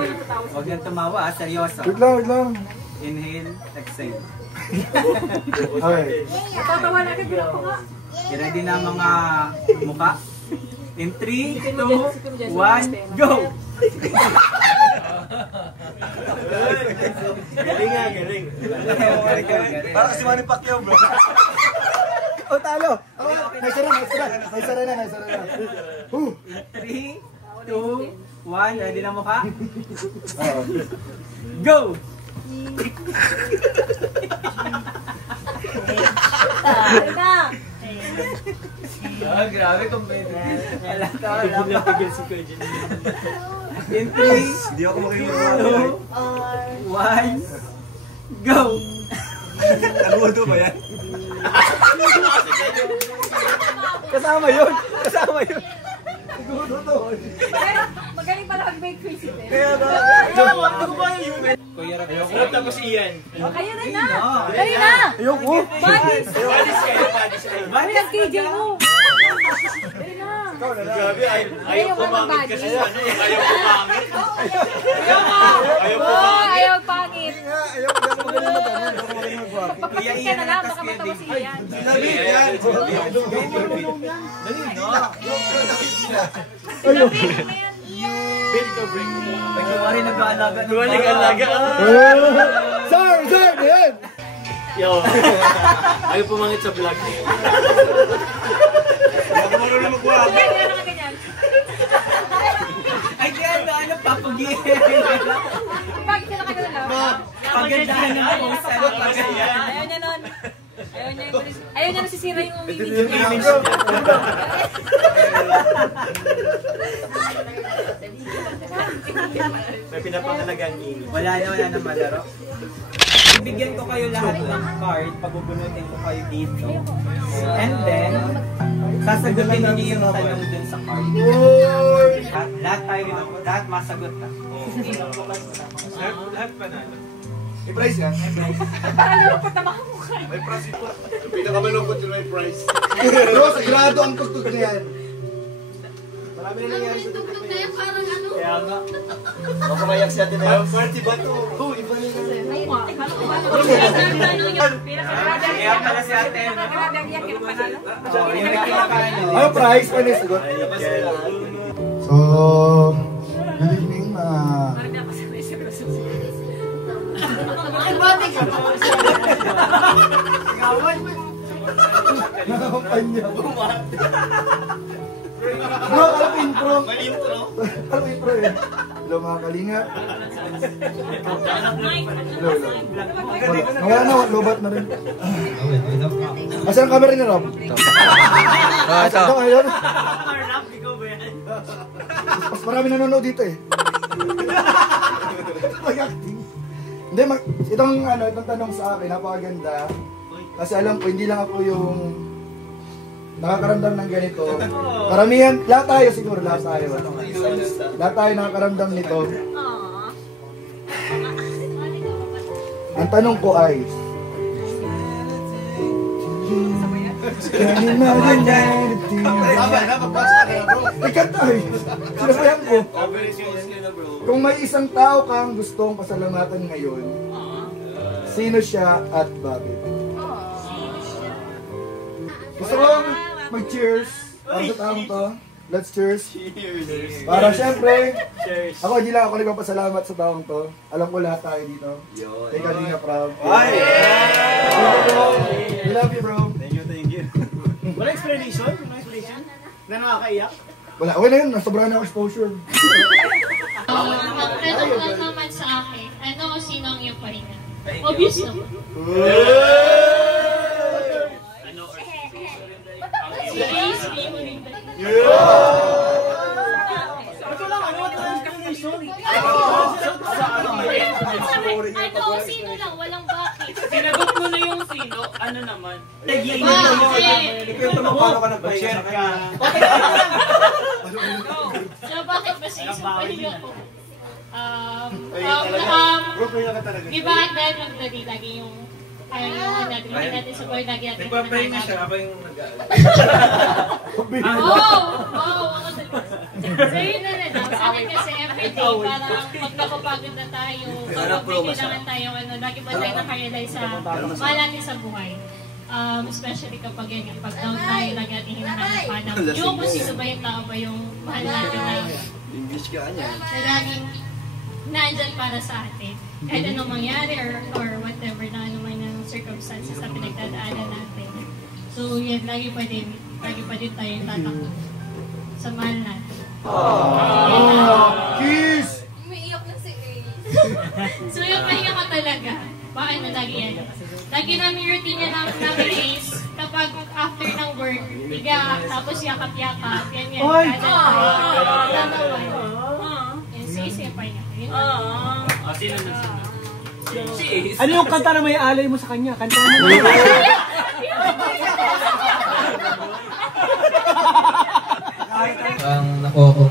huwag nang tumawa, seryoso. Wait lang. Inhale, exhale. Okay. Tatawa na agad ako nga. I-ready na mga mukha. In 3, 2, 1, go! Galing. Para si Manny Pacquiao bro. Oh, talo! Naisara na. 3, 2, 1, ready na mukha? Go! Grabe competitive. Wala pa. In 3, Hindi ako makinig. 2, 1, go! Naluto ba yan? Kasama yun! Magaling pala mag-make face ito. Kuya Rafael. Tapos Ian. Kayo rin na! Kayo na! Ayoko! Badis! Badis ang KJ mo! Kayo na! Grabe, ayaw pumangit kasi sa ano eh. Ayaw pumangit. Ayaw pangit! Kuya Pagpapakit ka Ian na na lang, natas baka Kuya matawa si Dave. Ian. David, yan! Dali, no? Build to break. Nagkuwari nag-aalaga. Sir! Yan! Yo. Ayaw pumangit sa vlog. Ako marunong magwa. Ganyan na ganyan. Ay, kaya ano, papagin. Bakit ka nakagalaw? Pagandahan na ako sa pagandahan. Ayaw niya nun. Ayaw niya nasisira yung image niya. May pinapangalagaan ini. Wala na malaro. Bibigyan ko kayo lahat ng card, pabubunutin ko kayo dito. And then, sasagutin niyo yung tanong dun sa card. At lahat masagot na. Lahat pa na. May price yan? Parang lulupot na makamukha. May price ito. Pinakamalungkot yung may price. Bro, sagrado ang tugtog na yan. Marami na nangyari sa tugtog na yan. Kaya nga. Baka mayak siya din na yun. Party ba ito? Oh, iba na yan. Kaya pala si ate. Ano price? Ano yung sagot? So, good evening. Nakakampanya. Bro, alam intro. Alam intro eh. Hello mga kalinga. Hello. Nawala na, lobat na rin. Asan ang camera ni Rob? Ito. Ito ngayon. Mas marami nanonood dito eh. Mag-acting. Hindi, itong tanong sa akin, napakaganda. Kasi alam ko, hindi lang ako yung nakakaramdam ng ganito. Karamihan, lahat tayo siguro, lahat tayo. Lahat tayo nakakaramdam nito. Ang tanong ko ay, ikat ay, sinabayan ko. Kung may isang tao kang gustong pasalamatan ngayon, sino siya at bakit? Gusto kong mag-cheers para sa taong to. Let's cheers. Para syempre, ako hindi lang ako nagpapasalamat sa taong to. Alam ko lahat tayo dito. Kay Kalinga proud. We love you, bro. Thank you. Wala explanation? Na nakakaiyak? Wala, okay na yun. Nasobrahan na ako exposure. Tanong lang naman sa akin, ano sino ang iyong pahinga? Obvious naman. Ito lang, ano ang explanation? Ano, sino lang, walang bakit. Sinagot mo na yung sino, ano naman? Ikwento mo paano ka nagpahinga sa kanya. So, bakit ba sa isang pahinga ko? Di ba dahil magdali lagi yung natin sa boy, lagi natin Nagpapahinga siya, ako yung So yun na lang, sana kasi everyday parang magpapapagod na tayo, may kailangan tayo, lagi ba tayo nakarealize sa mahal natin sa buhay. Especially kapag yan, pag down tayo, lagi natin hinahanap yung kung sino ba yung tao ba yung mahal natin na English ka niya. na laging nandyan para sa atin. Kahit anong mangyari or whatever na ano man yung circumstances na pinagdadaanan natin. So yan, lagi pa din tayong tatakbo sa mahal natin. Kiss! Umiiyak na si A. So yung pahinga ka talaga, paano lagi yan? Lagi namin routine yan namin is, kapag after ng work, higa, tapos yakap-yakap, yan. Sige, pahinga. Sino na sino? Ano yung kanta na may alay mo sa kanya? Kanta mo. Ang nakuha kong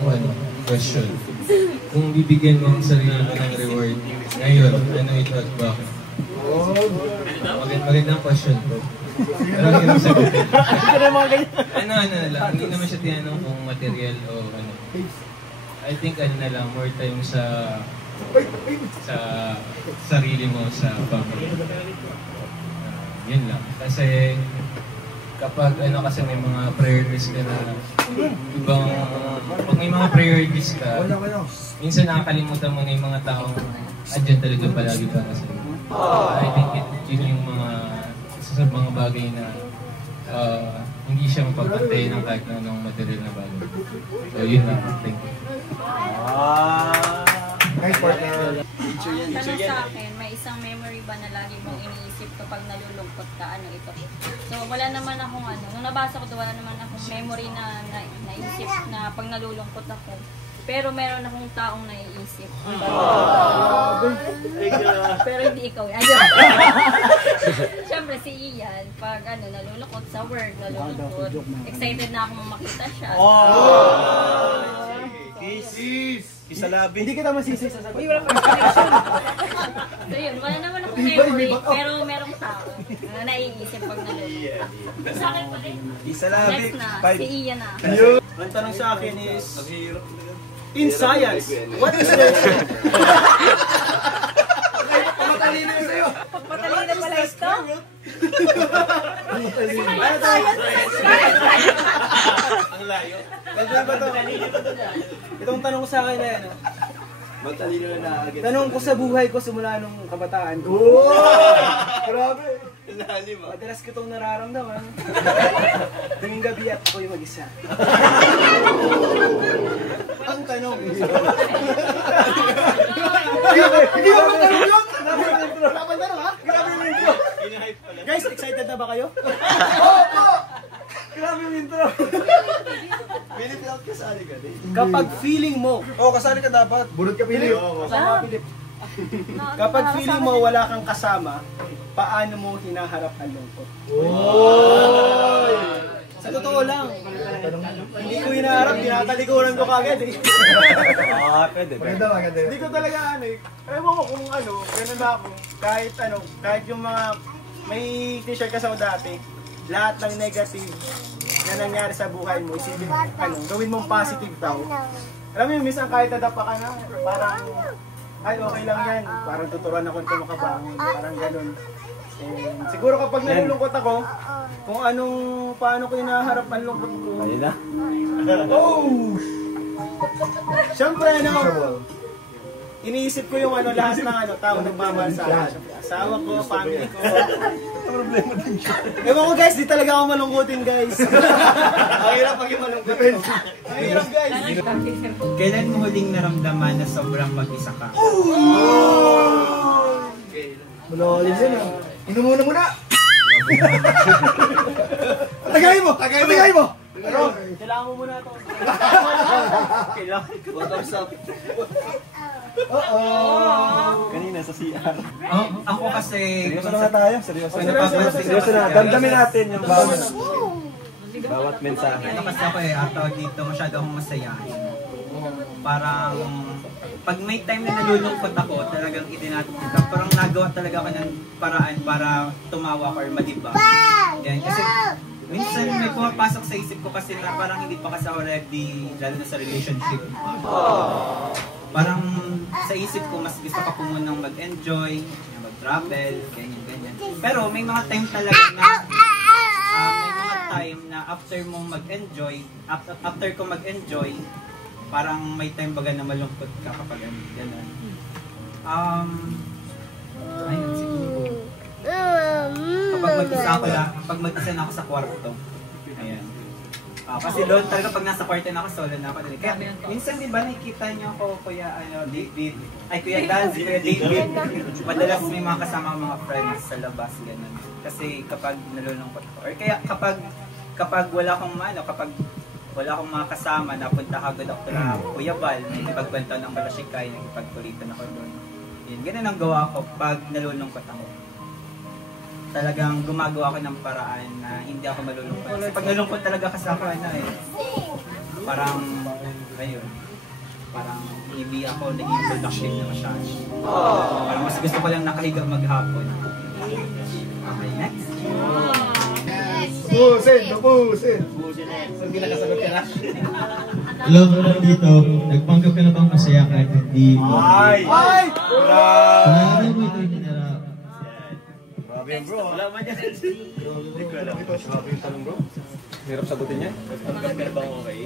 question. Kung bibigyan mo ang sarili mo ng reward ngayon, ano ito at bakit? Magandang question po. Pero hindi naman sagutin. Ano na lang, hindi naman siya tinanong kung material o ano. I think ano na lang, more time sa sarili mo, sa family. Yun lang. Kasi kapag ano kasi may mga priorities ka na ibang, pag may mga priorities ka, minsan nakakalimutan mo na yung mga taong andyan talaga palagi para sa'yo. I think yun yung mga isa sa mga bagay na hindi siya mapapantay ng kahit na anong material na bagay. So yun lang. Thank you. Nice partner. Tanong sa akin, may isang memory ba na lagi mong iniisip kapag nalulungkot ka? Ano ito? So wala naman akong nung nabasa ko ito, wala naman akong memory na naisip na pag nalulungkot ako. Pero meron akong taong naiisip. Pero hindi ikaw. Siyempre si Ian, pag nalulungkot sa work, nalulungkot, excited na akong makita siya. Isalabi. Hindi kita masisi sa sabi. So yun, wala naman akong memory, pero merong tao na naiisip pag nalulungkot. Sa akin pa din. Next na, si Ian na. Ang tanong sa akin is, in science, what is the... Matalino yun sa'yo. Matalino pala ito? Ang layo. Nandiyan ba ito? Itong tanong ko sa akin na yan. Matalino na agad. Tanong ko sa buhay ko simula nung kabataan ko. Grabe. Lalim ah. Madalas ko itong nararamdaman. Tuwing gabi at ako'y mag-isa. Ang tanong. Hindi mo magtanong yun! Dapat tanong ha? Grabe yung intro! Guys, excited na ba kayo? Opo! Grabe yung intro! Philip lang kasali ka din. Kapag feeling mo, Kasali ka dapat. Bunot ka, Philip. kasama Philip. Kapag feeling mo wala kang kasama, paano mo hinaharap ang lungkot? Sa totoo lang, hindi ko hinaharap, tinatalikuran ko kagad eh. Pwede. Maganda. Hindi ko talaga ewan ko kung ganun na ako. Kahit yung mga, may t-shirt kasi ako dati, lahat ng negative na nangyari sa buhay mo, isipin, gawin mong positive daw. Alam mo yung minsan kahit nadapa ka na, parang, ay okay lang yan, parang tuturuan ako nito makabangon, parang ganun. Siguro kapag nalulungkot ako, kung paano ko hinaharap ang lungkot ko. Ayun na. Siyempre, iniisip ko yung lahat ng tao nagmamahal sa akin. Asawa ko, family ko. Problema din siya. Ewan ko guys, di talaga ako malungkutin guys. Ang hirap pag yung malungkutin. Ang hirap guys. Kailan mo huling naramdaman na sobrang mag-isa ka? Malalim yun ah. Inom muna muna! Tagayin mo! Tagayin mo! Pero, kailangan mo muna ito. Kailangan ko. Thumbs up. Kanina sa CR. Ako kasi... Seryoso na nga tayo. Seryoso na. Damdamin natin yung bawat mensahe. Ano kasi ako tawag dito, masyado akong masayahin. Parang... Pag may time na nalulungkot ako, talagang parang nagawa talaga ako ng paraan para tumawa ko or madiba. Yan, kasi minsan may pumapasok sa isip ko kasi na parang hindi pa kasi ako ready, lalo na sa relationship. Parang sa isip ko, mas gusto ko munang mag-enjoy, mag-travel, ganyan. Pero may mga time talaga na, may mga time na after mong mag-enjoy, after ko mag-enjoy, parang may time baga na malungkot ka kapag gano'n. Ayun, siguro. Kapag mag-isa na ako sa kwarto. Ayan. Kasi doon talaga pag nasa kwarto na ako, solo na ako. Kaya minsan di ba nakikita niyo ako, Kuya Daz, Kuya David. Madalas may mga kasama mga friends sa labas, gano'n. Kasi kapag nalulungkot ako. Or kaya kapag wala akong mga kasama, napunta agad ako na Kuya Val, nagipagkwento ng Balashikay, nagipagkulitan ako doon. Yun, ganun ang gawa ko pag nalulungkot ako. Talagang gumagawa ko ng paraan na hindi ako malulungkot. Kasi pag nalungkot talaga kasi ako, parang, ayun, parang hindi ako naging productive na masyado. Parang mas gusto ko lang nakahiga maghapon. Okay, next. Pusin! Hindi nakasagot ka na. Hello, meron dito. Nagpanggap ka na bang masaya kahit hindi mo? Ay! Paano mo ito hinarap? Grabe yan, bro. Wala man yan. Hindi ko alam ito. Grabe yung tanong, bro. Hirap sagutin niya. Nagpanggap ka na bang okay?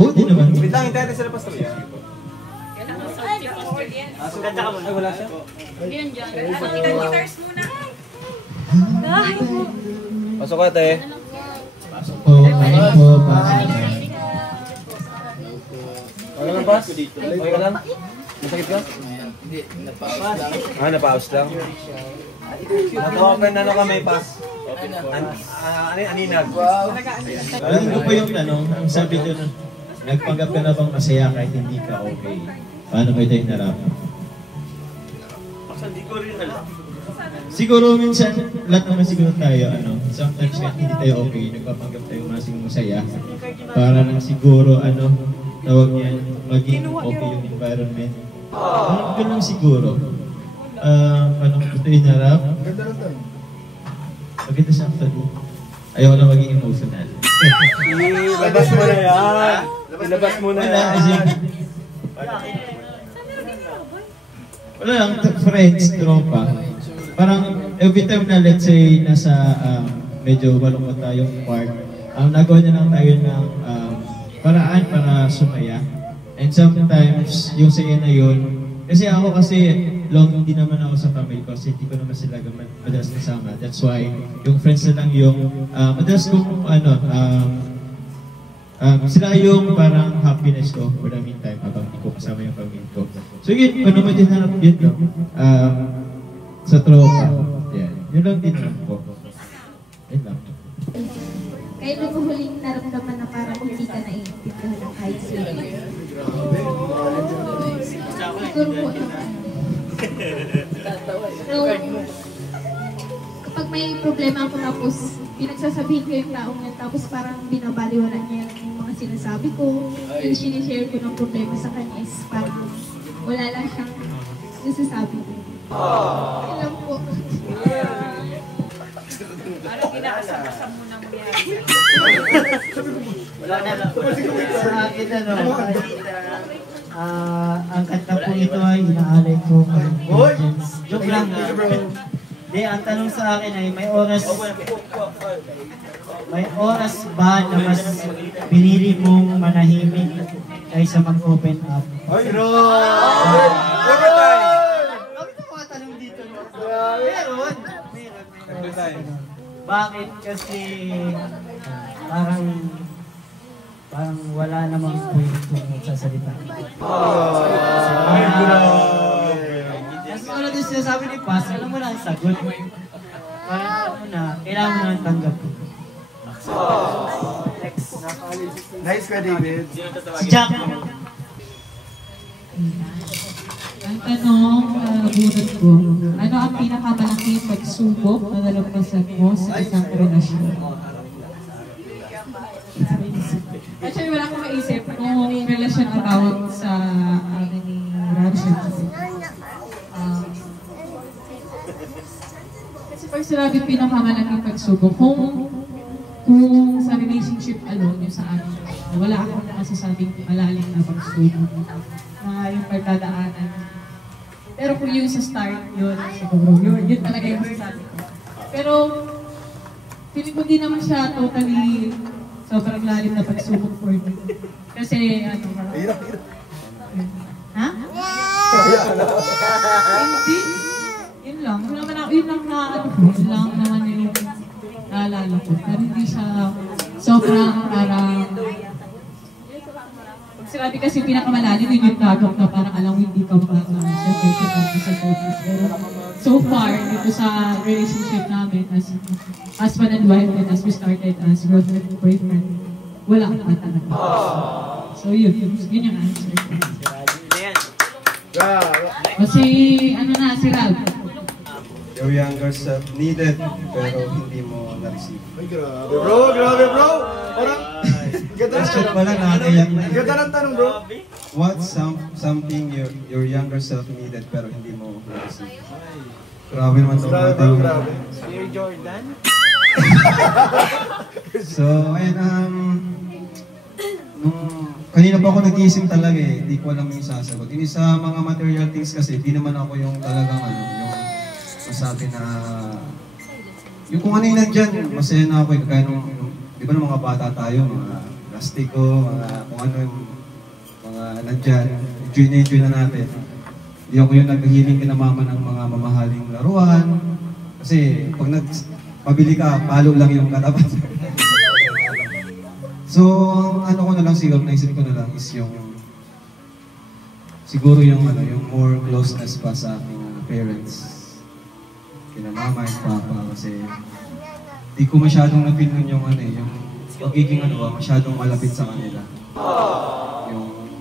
Oo, di naman. Wait lang, hintayin sila pastor yan. Sugat ka muna. Ay, wala siya? Yun dyan. Guitars muna. Pasok ka, te. Oo, ano po, pasok. Okay lang, Pas? Okay ka lang? Masakit ka? Hindi, napaus lang. Napaus lang? Nag-open kami, Pas. Aninag. Alam ko po yung tanong, ang sabi doon, nagpanggap ka na bang masaya kahit hindi ka okay? Paano mo ito hinarap? Hindi ko rin alam. Siguro minsan, lahat naman siguro tayo, sometimes kahit hindi tayo okay, nagpapanggap tayo masaya. Para lang siguro, tawag yan, maging okay yung environment. Ganun siguro. Paano ko ito hinarap? Maganda siya actually. Ayaw na maging emotional. Labas mo na yan! Labas mo na yan! Wala lang, friends, tropa. Parang every time na let's say nasa medyo malungkot tayong part, nagawa niya lang tayo ng paraan para sumaya. And sometimes yung saya na yun, kasi ako long hindi naman ako sa family ko kasi hindi ko naman sila madalas kasama. That's why yung friends na lang yung madalas kong sila yung parang happiness ko for the meantime habang hindi ko kasama yung family ko. So yun, paano mo din hanap yun sa tropa. Yan. Yun lang din lang po. Yun lang. Kailan mo huling naramdaman na parang hindi ka naiintindihan ng kahit sino? Siguro po kapag may problema ako tapos pinagsasabihin ko yung taong yan tapos parang binabaliwala niya yung mga sinasabi ko, yung sinishare ko ng problema sa kanya is parang wala lang siyang nasasabi ko. Alam po. Parang inaasam-asam mo na mangyari. Wala na lang. Sa akin ang kanta po ito ay inaalay ko ang Christians. Joke lang ha. Hindi, ang tanong sa akin ay may oras ba na mas pinili mong manahimik kaysa mag-open up? Ay, bro! Bakit? Kasi parang wala namang point kung magsasalita. Kasi ano din sinasabi ni Paz, alam mo na ang sagot. Parang kailangan mo na tanggap. Nice ka, David. Si Jack. Ang tanong, bunot ko, ano ang pinakamalaking pagsubok na nalampasan mo sa isang relasyon? Actually, wala akong maisip kung relasyon ang tawag sa aking relasyon. Kasi pag sinabi pinakamalaking pagsubok, kung sa relationship alone, yung sa akin, wala akong masasabing malalim na pagsubok na yung pagdadaanan. Pero kung yung sa start, yun, siguro, yun talaga yung masasabi ko. Pero, feeling ko din naman siya totally sobrang lalim na pagsubok for me. Kasi, ano, ha? Hindi. Yun lang. Yun lang na, ano ko, yun lang naman yung naalala ko. Pero hindi siya sobrang parang, sinabi kasi pinakamalalim yun yung gagawin na parang alam mo hindi ka pa sa pero so far, dito sa relationship namin as husband and wife and as we started as girlfriend and boyfriend, wala pa talaga. So yun yung answer. Kasi ano na, si Rab? Your younger self needed, pero hindi mo na-receive. Ay, grabe bro! Parang, ganda ng tanong bro. What's something your younger self needed, pero hindi mo na-receive? Grabe naman ito. Grabe. Sir Jordan? So, ayun, kanina pa ako nag-iisip talaga eh, hindi ko alam yung sasagot. Hindi sa mga material things kasi, hindi naman ako yung talagang yung masabi na yung kung ano yung nandyan, masaya na ako. Kaya di ba ng mga bata tayo, mga plastiko, mga kung ano yung mga nandyan, enjoy na natin. Hindi ako yung naghihiling kina mama ng mga mamahaling laruan. Kasi pag pabili ka, palo lang yung katapat. So, ano ko na lang siguro, naisip ko na lang is yung siguro yung more closeness pa sa aking parents. Kina mama and papa kasi di ko masyadong na-feel nun yung yung pagiging masyadong malapit sa kanila. Yung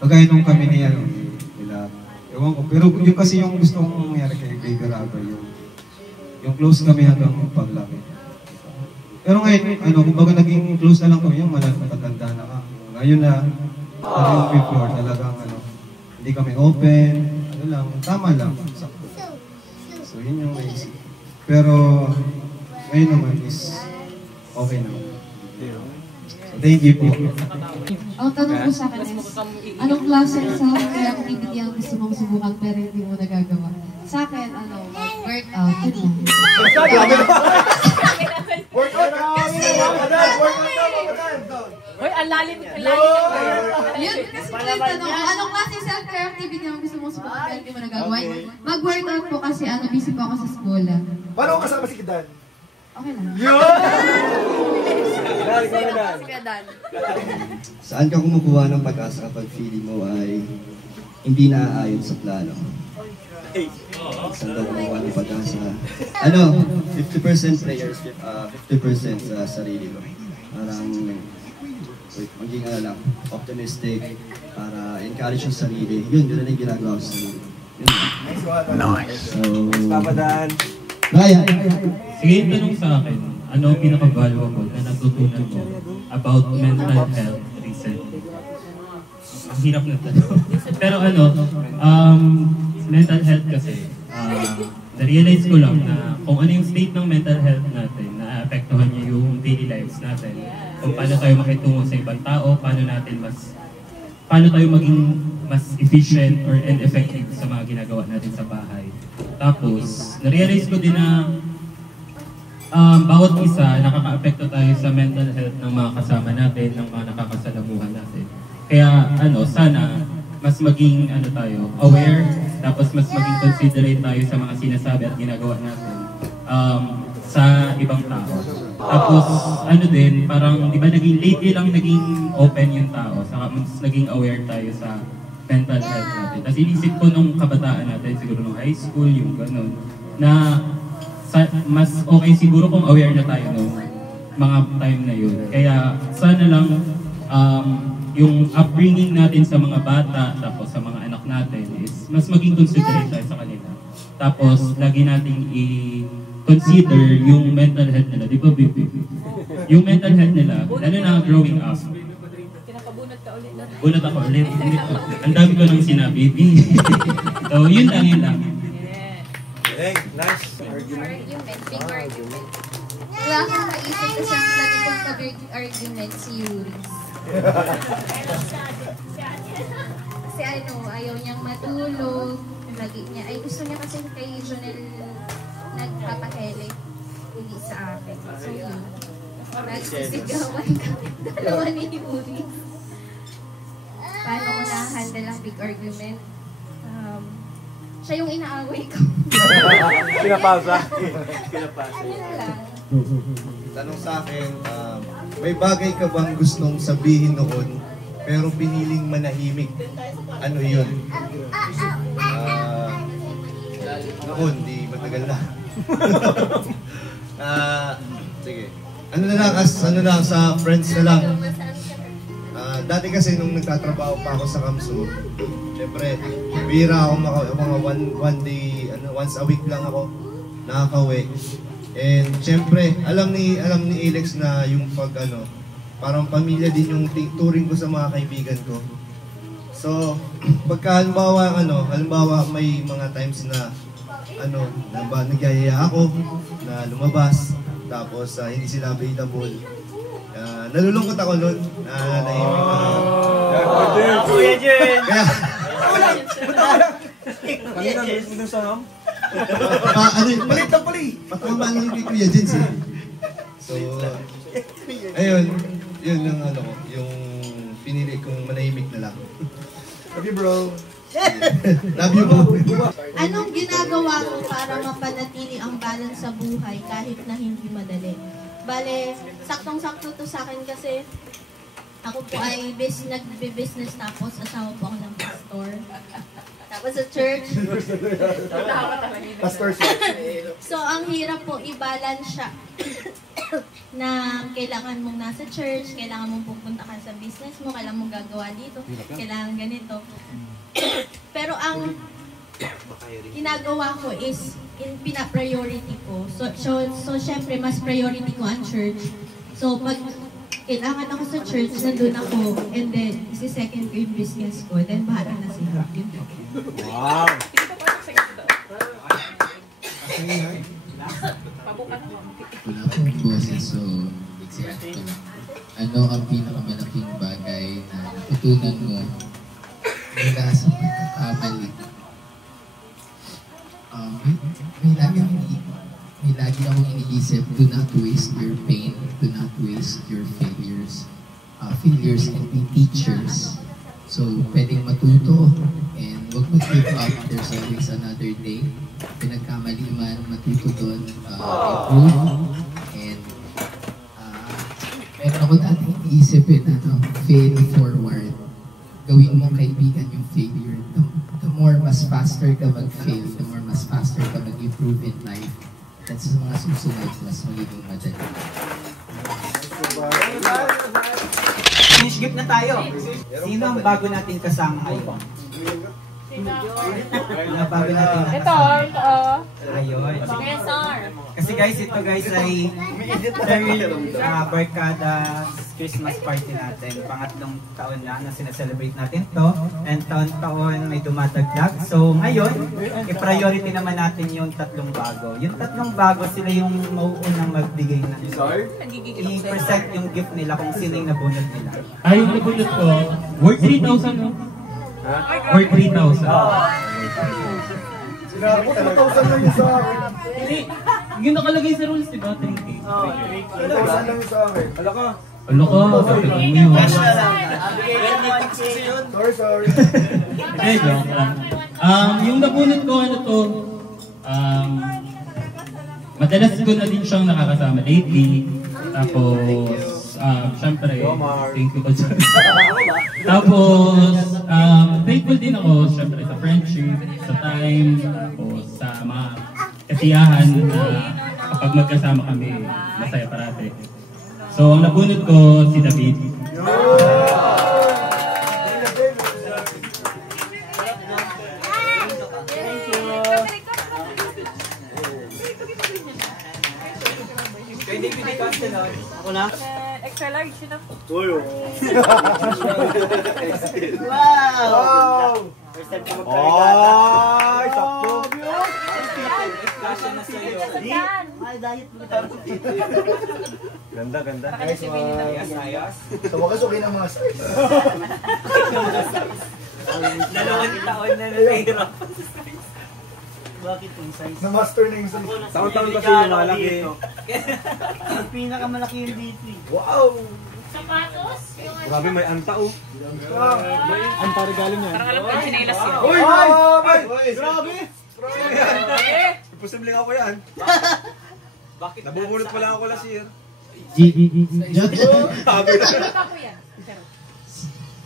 kagaya nung kami nila, ewan ko, pero yung kasi yung gusto kong mangyari kay Baby Rubber, yung close kami hanggang paglaki. Pero ngayon, kumbaga naging close na lang kami, yung matatanda na ka. Ngayon na, yung before, talagang hindi kami open, tama lang, sakto. So yun yung naisip. Pero ngayon naman is okay naman. So thank you po. Ang tanong ko sa akin is, anong klase sa creativity ang gusto mong subukan pero hindi mo nagagawa? Sa akin, workout, yun lang. Workout! Uy, ang lalim. Yun, kasi tanong, anong klase self-care activity ang gusto mong subukan pero hindi mo nagagawa? Mag-workout po kasi busy po ako sa school. Paano ko kasama si Kidan? Okay lang. Saan ka kumukuha ng pag-asa kapag feeling mo ay hindi naaayon sa plano? Saan daw kumukuha ng pag-asa? 50% prayers, 50% sa sarili ko. Parang maging optimistic para encourage yung sarili. Yun na yung ginagawa sa sarili. Nice. So, Papa Dan. Ryan. Sige, yung tanong sa akin, ano ang pinaka-valuable na natutunan mo about mental health recently? Ang hirap na tanong. Pero mental health kasi, na-realize ko lang na kung ano yung state ng mental health natin, na-apektuhan niya yung daily lives natin. Kung paano tayo makitungo sa ibang tao, paano tayo maging mas efficient and effective sa mga ginagawa natin sa bahay. Tapos, na-realize ko din na bawat isa, nakaka-apekto tayo sa mental health ng mga kasama natin, ng mga nakakasalamuhan natin. Kaya, sana, mas maging, tayo, aware, tapos mas maging considerate tayo sa mga sinasabi at ginagawa natin sa ibang tao. Tapos, din, parang, di ba, lately lang naging open yung tao, saka mas naging aware tayo sa mental health natin. Tapos, inisip ko nung kabataan natin, siguro nung high school, yung ganun, na mas okay siguro kung aware na tayo nung mga time na yun. Kaya sana lang yung upbringing natin sa mga bata, tapos sa mga anak natin is mas maging considerate tayo sa kanila. Tapos lagi nating i-consider yung mental health nila. Di ba, baby? Yung mental health nila, lalo na growing up. Pinakabunot ka ulit. Bunot ako ulit. Ang dami ko nang sinabi. So, yun lang, yun lang. Nice. Argument, big argument. Wala akong maisip kasi ang lagi kong pag-argument si Yuri. Kasi ano, ayaw niyang matulog. Lagi niya, ay gusto niya kasi kay Jonel nagpapakele. Hindi sa akin. So yun. Nagsisigawan kami. Dalawa ni Yuri. Paano ko na-handle ang big argument? Siya yung inaaway ko. Pinapasa. Ano lang. Tanong sa akin, may bagay ka bang gustong sabihin noon pero piniling manahimik? Ano yun? Noon, di matagal na. Sige. Ano na lang, sa friends na lang. Dati kasi nung nagtatrabaho pa ako sa Kamsu, syempre, bira ako mga one day, once a week lang ako nakakauwi. And syempre, alam ni Alex na yung parang pamilya din yung turing ko sa mga kaibigan ko. So, pagka halimbawa may mga times na nagyayaya ako na lumabas, tapos hindi sila available. Nalulungkot ako nun. Nahimik ako. Kuya Jen! Kaya, kanina mo sa ham? Palit na pali! Patamaan lang kay Kuya Jen siya. So, ayun. Yun yung yung pinili kong manahimik na lang. Love you, bro. Love you, bro. Anong ginagawa mo para mapanatili ang balance sa buhay kahit na hindi madali? Bale, saktong-sakto to sa akin kasi ako po ay nagbe-business tapos asawa po ako ng pastor. Tapos sa church. Pastor. So, ang hirap po i-balance siya na kailangan mong nasa church, kailangan mong pupunta ka sa business mo, kailangan mong gagawa dito, kailangan ganito. Pero ang ginagawa ko is pina-priority ko. So syempre, mas priority ko ang church. So, pag kailangan ako sa church, nandun ako, and then, isi-second ko yung business ko, then bahala na sila. Wow! Wala akong boses, so exact ko lang. Ano ang pinakamalaking bagay na natutunan mo mula sa pagkakamali? May lagi akong iniisip, do not waste your pain, do not waste your failures. Failures can be teachers. So, pwedeng matuto and wag mo give up. There's always another day. Pinagkamali man, matuto doon, improve. And meron ako dati iniisip fail forward. Gawin mong kaibigan yung failure. The more mas faster ka mag-fail, the more mas faster ka mag-improve in life. That's sa mga susunod, mas magiging madali. Finish gift na tayo. Sino ang bago nating kasama ngayon? Ang bago natin na Ito. Ayun. Kasi guys, ito guys ay Barkada Christmas party natin. Pangatlong taon na sinaselebrate natin to. And taon-taon may dumadagdag. So ngayon, i-priority naman natin yung tatlong bago. Yung tatlong bago, sila yung mauunang magbigay na. I-present yung gift nila kung sino yung nabunod nila. Ay, yung nabunod ko, worth 3,000 no? Worth 3,000. Sinabi ko, 2,000 lang yung sa akin. Hindi, yung nakalagay sa rules, diba? 3K. 2,000 lang yung sa akin. Hala ka. Ano ka? Sorry. Hindi, joke lang. Yung nabunod ko, madalas ko na din siyang nakakasama lately. Tapos, syempre, thank you ko dyan. Tapos, thankful din ako, syempre, sa friendship, sa time, tapos sa mga kasiyahan na kapag magkasama kami, masaya parate. So, ang nabunot ko si David. Kay David i-cancel na. Ako na? Extra large, yun ako. Wow! First time ko Ay, sakto. Kasya na sa'yo. Ay, diet mo. Ganda, ganda. Nice one. Ayos. Sa wakas, okay na mga size. Dalawang taon na nahihirap. Bakit yung size? Na-master na yung size. Taon-taon kasi yung malaki. Ang pinakamalaki yung dito. Wow! Sapatos? Yung ano? Grabe, may anta oh. Ang regalo niya. Parang alam ko yung chinelas yun. Uy! Grabe! Imposible ako yan. Bakit? Nabubunot pa lang ako last year. Joke. Sabi na.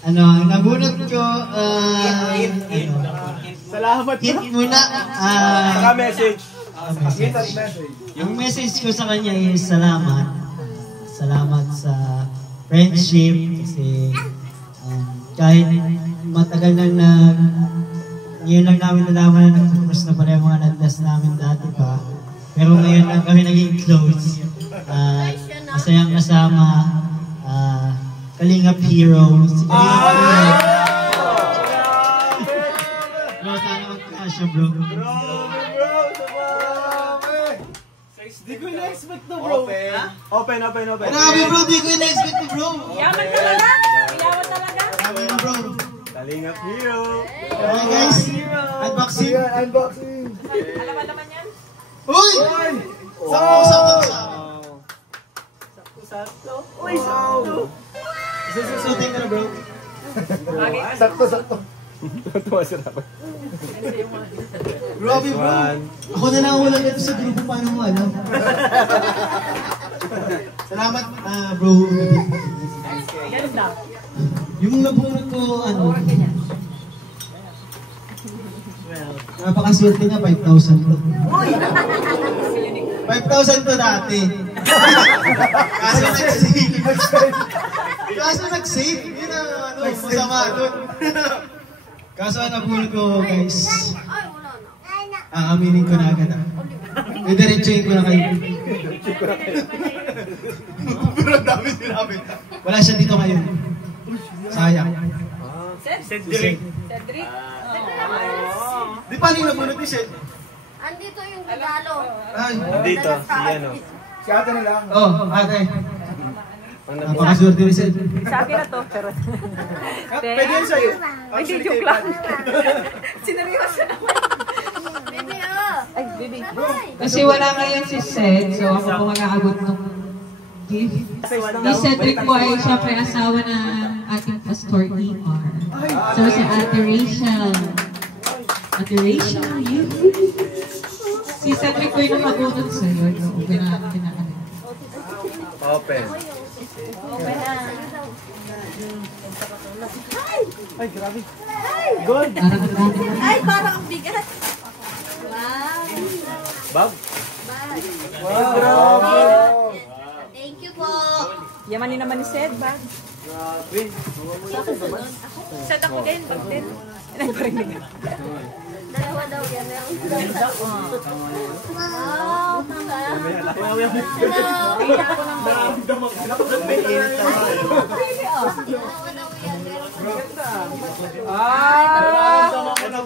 Ano, ang nabunot ko, Salamat. hit muna. Saka message. Ang message ko sa kanya is salamat. Salamat sa friendship kasi kahit matagal na ngayon lang namin nalaman na nagtutros na pala yung mga landas namin dati pa. Pero ngayon lang kami naging close. Masayang kasama. Kalingap Hero. Si Kalingap Hero. Bro, sana magkakasya bro. Di ko na-expect to, bro. Open. Grabe bro, di ko na-expect to bro. Yaman talaga. Yaman talaga. Grabe na bro. Kalingap Hero. Okay guys, unboxing. Unboxing. Alaman yan? Uy! Sakto. Uy, sakto. Susutin ka na bro. Sakto. Tuwa si Rafa. Grabe bro. Ako na lang wala dito sa grupo, paano mo alam? Salamat bro. Ganda. Yung nabunot ko, napakaswerte na 5,000 to. 5,000 to dati. Kaso nag-save. Yun ang masama doon. Kaso ang nabunot ko guys, aaminin ko na agad diretsuhin ko na kayo. Pero ang dami sinabi. Wala siya dito ngayon. Sayang. Cedric. Di paano yung nabunot ni Sed? Andito yung regalo. Dito, si ano. Si ate na lang. Ate. Napakaswerte ni Sed. Sa akin na to. Charot. Pwede yan sa'yo. Ay, di joke lang. Sineryoso naman. Baby, Ay, baby. Kasi wala ngayon si Sed, so ako po mag-aabot ng gift. Si Cedric po ay siyempre asawa ng ating pastor ER. So si Ate Rachel. Ate Rachel, you. Si Cedric po yung nakabunod sa'yo. Open. Ay, grabe. Good. Ay, parang ang bigat. Wow. Bob? Wow. Thank you po. Yamanin naman ni Sed, ba? Grabe. Sed ako din, bag din. Nagparinig. Dalawa daw yan. Wow, tama.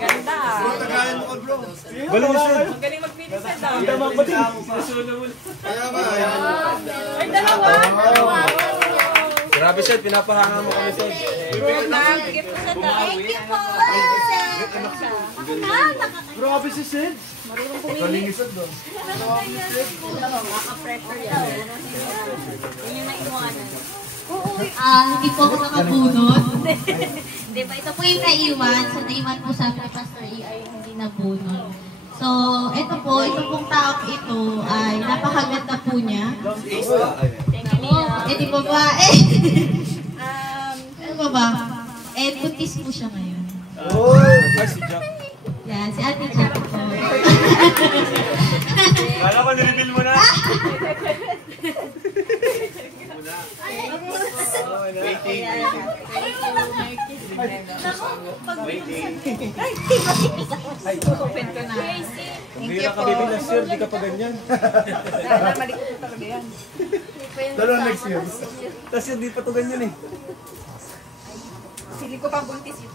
Ganda. Galing Sed. Ang galing mag-video Sed. Damang ko din. Ay, dalawa. Grabe Sed, pinapahanga mo kami Sed. Gift mo Sed. Thank you po. Grabe si Sid. Marunong pumili. Maka-pressure yan. Yun yung naiwanan. Hindi po ako nakabunot. Di ba? Ito po yung naiwan. So, naiwan po sa Pastor ER yung hindi nabunot. So, ito pong taong ito ay napakaganda po niya. Di ba ba? Ano ba ba? Buntis po siya ngayon. Ay, si Jack. Yan, si Ate Jack po. Kala ko nireveal mo na. Open ko na. Hindi na ka baby last year, di ka pa ganyan. Malikot ko talaga yan. Dalawang next year. Last year, di pa to ganyan eh. Sili ko pang buntis yun.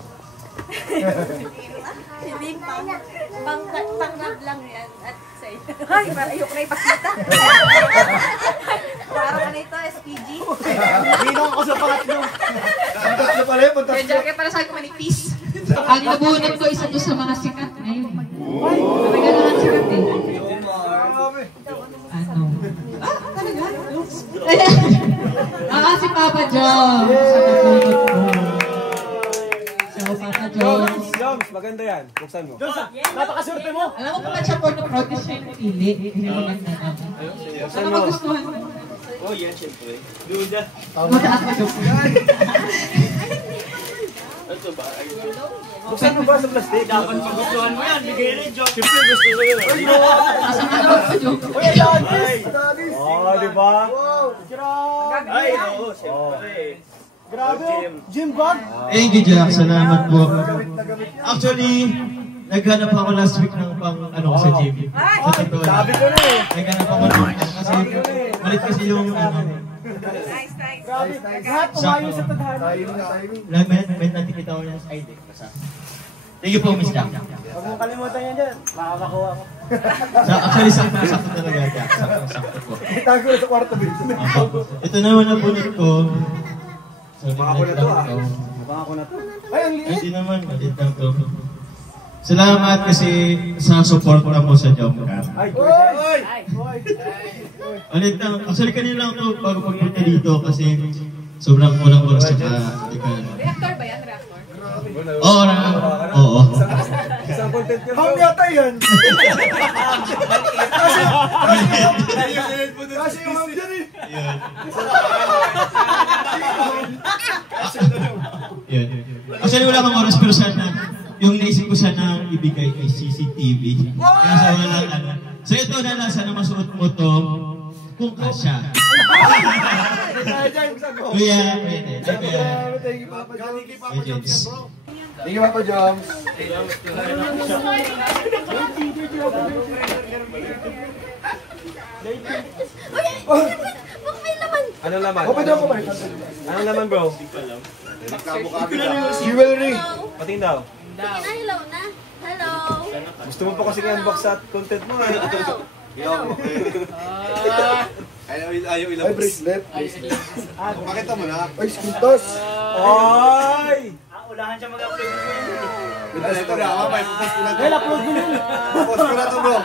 Hindi pang-rub lang yan at sa'yo. Ay, ayoko na ipakita. Parang ano ito, SPG. Binong ako sa pangatlo. Pantatlo pala yun, pantatlo. Medyo kaya para sa akin manipis. Ang nabunot ko, isa to sa mga sikat ngayon. Talaga naman sikat eh. Ano? Talaga? Si Papa John. Sa nabunot ko. So, Papa John. Joms, maganda yan. Buksan mo. Napakaswerte mo. Alam mo kung ba't siya porno-protest siya yung pili? Hindi mo maganda naman. Ano magustuhan mo? Oh, yan, syempre. Duda. Mataas pa joke. Ito ba? Buksan mo ba sa plastic? Dapat magustuhan mo yan. Bigay na yung joke. Siyempre gusto ko yun. Asang ka naman pa joke. Uy, Adonis! Oh, di ba? Wow, grabe. Ay, oo, syempre. Grabe, gym bag. Thank you, Jack. Salamat po. Actually, naghanap ako last week ng pang ano ko sa gym. Sa totoo lang. Sabi ko na eh. Naghanap ako ng kasi malit kasi yung ano. Grabe, lahat tumayo sa tadhana. May nakikita ko yung side eh. Thank you po, Miss Jack. Huwag mong kalimutan yan dyan. Makakakuha ko. Actually, sakto talaga, Jack. Sakto po. Itago na sa kwarto, Vince. Ito naman ang bunot ko. Baka ko na to ah. Baka ko na to. Ay, ang liit. Hindi naman, malit lang to. Salamat kasi sa support mo sa Jomcar. Ay, Jordan. Ulit lang. Actually, kanina lang to bago pagpunta dito kasi sobrang kulang oras sa Reactor ba yan? Reactor? Oo, oo. Isang content niya. Hang yata yan. Kasi yung hang dyan eh. Yun. Actually, wala kang oras pero sana yung naisip ko sana ibigay kay CCTV. Kaya sa wala ano. So ito na lang, sana masuot mo to kung kasya. Kuya, Thank you, Papa Joms. Agents. Thank you, Papa Joms. Anong laman? Open daw ko ba? Anong laman, bro? Jewelry. Patingin daw. Hello na. Hello. Gusto mo pa kasi i-unbox sa content mo eh. Ayaw Ay, bracelet. Pakita mo na. Ay, skintos. Ay! Ulahan siya mag-upload. Ito na, may putas ko na to. Well, upload mo yun. Post ko na to, bro.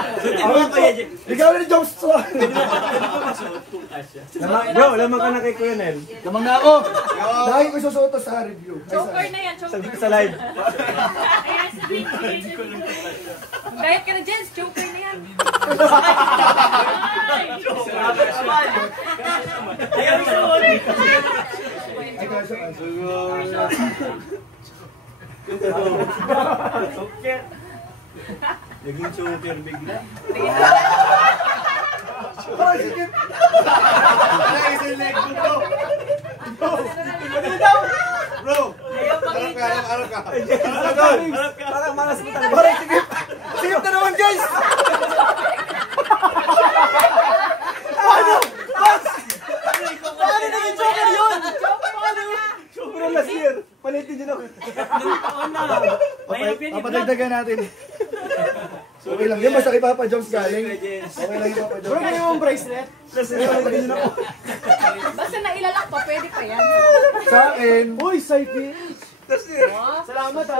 Ikaw na ni Joms. Bro, lamang ka na kay Kuya Nel. Lamang na ako. Dahil ko susuot to sa review. Choker na yan, choker. Sa live. Ayan, sabihin. Diet ka na, Jens. Choker na yan. Ayaw isuot. Choker. Naging choker bigla. Ay, sige. Bro, harap ka. Parang malas mo talaga. Parang sige. Sige na naman, guys. Paano? Paano naging joker yun? Paano? Sobrang last year. Palitin nyo na. Papadagdagan natin. Okay lang yan, basta kay Papa Joms galing. Okay lang yung Papa Joms. Bro, ganyan yung bracelet. Palitin nyo na po. Basta nailalak pa, pwede pa yan. Sa akin, Uy, side salamat ha.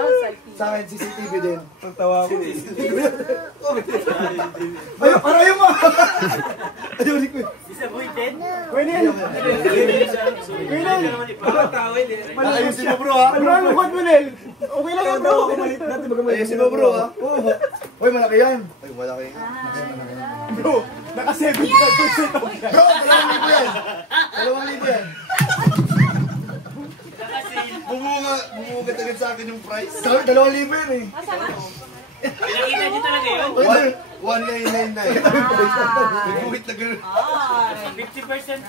sa akin CCTV din. Ang tawa ko. Ay, parayo mo! Ayaw ni Kuya. Disappointed? Kuya Nel. Ayusin mo, bro, ha? Bro, lukot mo, Nel. Okay lang yan, bro. Ayusin mo, bro, ha? Uy, malaki yan. Ay, malaki. Bro, naka-75% off yan. Bro, 2,000 yan. 2,000 yan. Bumugat agad sa akin yung price. 2,000 yan eh. Pinakita niyo talaga yun? 1999. Nag-uwit na gano'n. 50%.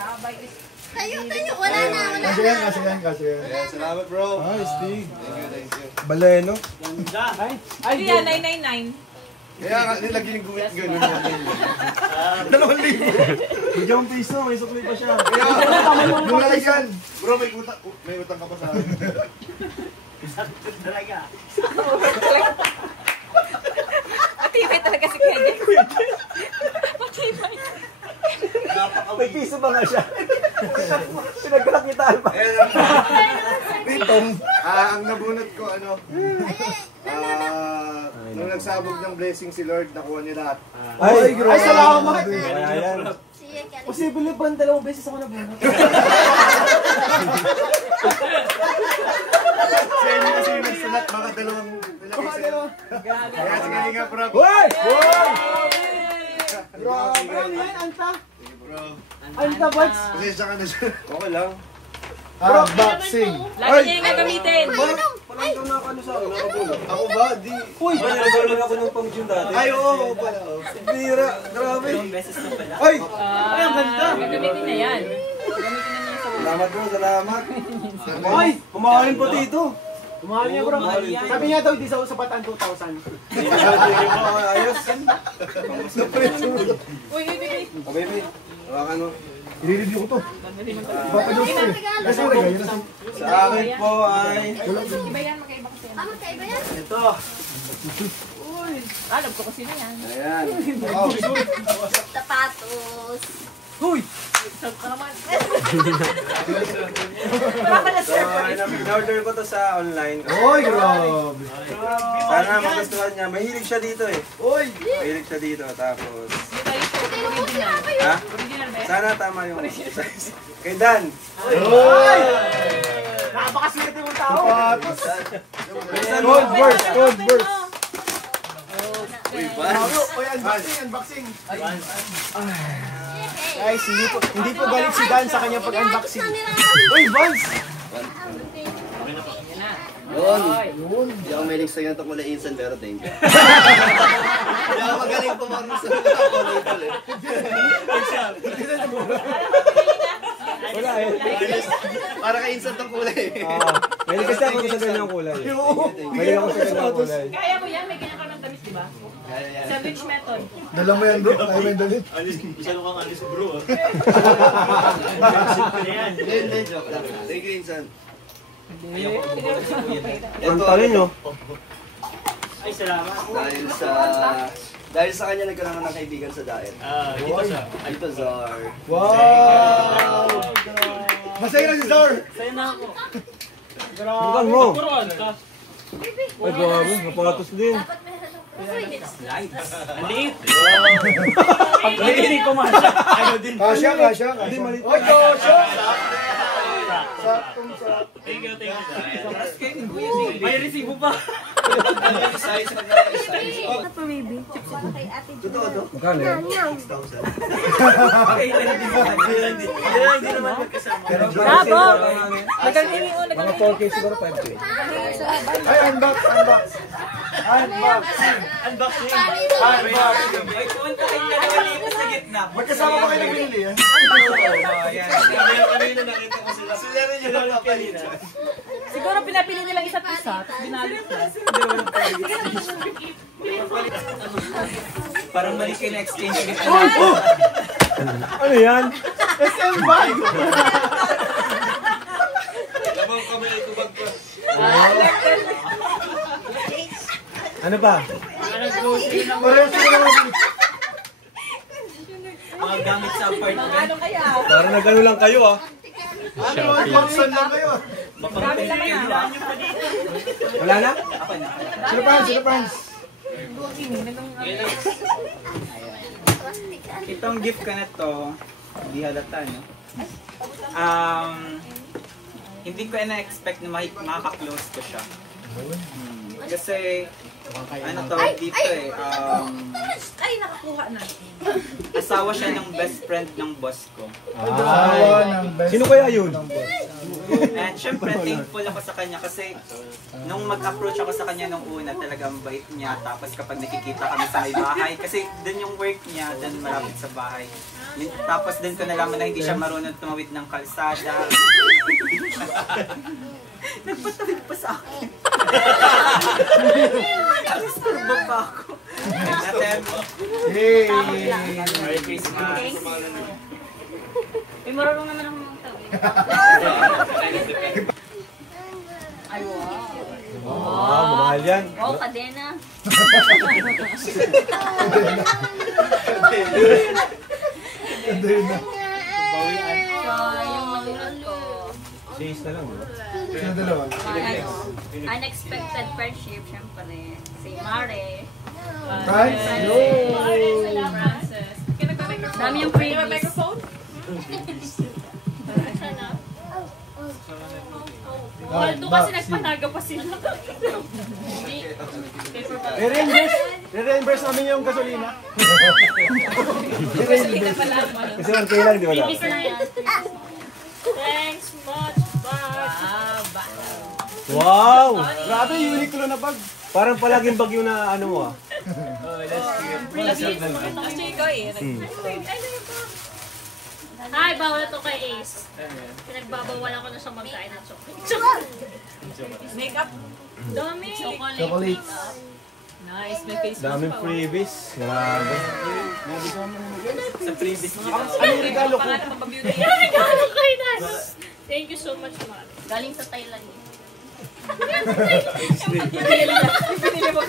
Tayo. Wala na. Kasi yan. Salamat, bro. Ay, Stig. Thank you. Baleno. Ay, 999. Kaya nga, nilagyan yung guwit gano'n. 2,000. Bigyan piso, may sukli pa siya. Kaya, yan. Bro, may utang ka pa sa akin. Talaga. Matibay talaga si Kenya. Matibay. May piso ba nga siya? Pinagkalakitaan pa. Pitong, ang nabunot ko, nung nagsabog ng blessing si Lord, nakuha niya lahat. Ay, salamat! Ayan. Posible ba 2 beses ako nabunot? Sa inyo kasi yung nagsulat, baka dalawang nilagay sa'yo. Kaya sige nga, bro. Hoy! Grabe yan, Anta. Sige, bro. Anta, Bots. Pasensya ka na siya. Okay lang. Unboxing. Lagi niya yung gagamitin. Parang ka nakano sa akin, nakabulog. Ako ba? Di. Uy! Nagulog ako ng pang-June dati. Ay, oo pala. Bira, grabe. Ay! Ay, ang ganda. Gagamitin na yan. Salamat bro, salamat. Ay! Kumahalin po dito. Kumahalin niya, bro. Sabi niya daw, di sa sapat ang 2,000. Ayos. Uy. Baby, hawakan mo. I-review ko to. Baka doon siya. Kasi regalo na. Sa akin po ay... Iba yan, magkaiba kasi yan. Magkaiba yan? Ito. Uy. Alam ko kasi na yan. Ayan. Sapatos. Uy! In-order ko to sa online. Oy, grabe. Sana magustuhan niya. Mahilig siya dito eh. Oy! Mahilig siya dito. Tapos... Ha? Sana tama yung size. Kay Dan. Oy! Napakasweet yung tao. Cold burst. Uy, Vans. Uy, unboxing. Guys, hindi po galit si Dan sa kanyang pag-unboxing. Uy, Vans! Yun. Hindi ako mahilig sa ganito kulay instant pero thank you. Hindi ako magaling pumarno sa kulay pala eh. Wala eh. Para ka instant ang kulay eh. Mahilig kasi ako sa ganyang kulay. Mahilig ako sa ganyang kulay. Kaya mo yan, may ganyan ka ng damit, di ba? Sandwich method. Dala mo yan bro, tayo mo yung dalit. Masyado kang alis bro. Hindi, joke lang. Thank you, instant. Ang tarin nyo. Ay, salamat. Dahil sa kanya nagkaroon ng kaibigan sa diet. Dito siya. Dito, Zar. Wow! Masaya na si Zar! Sa'yo na ako. Bukan mo. Turuan ka. Ay, grabe. Napatos din. Ang liit. Pag-liit ko masya. Ayaw din. Kasya. Hindi, mali. Oy, kasya! Saktong sa... Thank you. May resibo pa. Size. Ano po, baby? Kay ate Jo. Magkano yan? 6,000. Hindi naman magkasama. Bravo! Nagkakini o Mga 4K siguro 5K. Ay, unbox! Unboxing. Ay, punta kayo na dito sa gitna. Magkasama pa kayo nagbili yan? Kanina nakita ko sila. Sila rin yung nakapalit. siguro pinapili nilang isa't isa, tapos binalit na. Parang mali kayo na exchange gift. Ano yan? SM bag! Labang kami ay tubag ko. Ano pa? Parehas ko naman. Mga gamit sa apartment. Ano kaya? Parang nagano lang kayo ah. Ano? Unboxing lang kayo. Grabe lang yan. Wala na? Sino pans? Itong gift ka na to, hindi halata, no? Hindi ko na-expect na makaka-close ko siya. Kasi, ano to, dito eh, Ay, nakakuha na. asawa siya ng best friend ng boss ko. Sino kaya yun? And syempre, thankful ako sa kanya kasi nung mag-approach ako sa kanya nung una, talagang bait niya. Tapos kapag nakikita kami sa may bahay, kasi dun yung work niya, dun malapit sa bahay. Tapos dun ko nalaman na hindi siya marunong tumawid ng kalsada. Nagpatawid pa sa akin. Disturbo pa ako. Hey! Merry Christmas! May marunong naman ako magtawid. Ay, wow. Wow, mamahal yan. Wow, kadena. Kadena. Yung matulad ko. Sis na lang, diba? Sino dalawa? Unexpected friendship, syempre. Si Mare. Dami yung previous. Waldo kasi nagpanaga pa sila. I-reimburse namin yung gasolina. Kasi 1K lang, di ba? Thanks much, bye. Wow! Grabe, Uniqlo na bag. Parang palaging bagyo na ano mo ah. Ay, bawal to kay Ace. Pinagbabawal ako na siya magkain ng chocolate. Makeup? Dami. Chocolate. Nice, may face Daming freebies. Grabe. Sa freebies niya. Ano yung regalo ko? Regalo kay Nas. Thank you so much, Mare. Galing sa Thailand eh.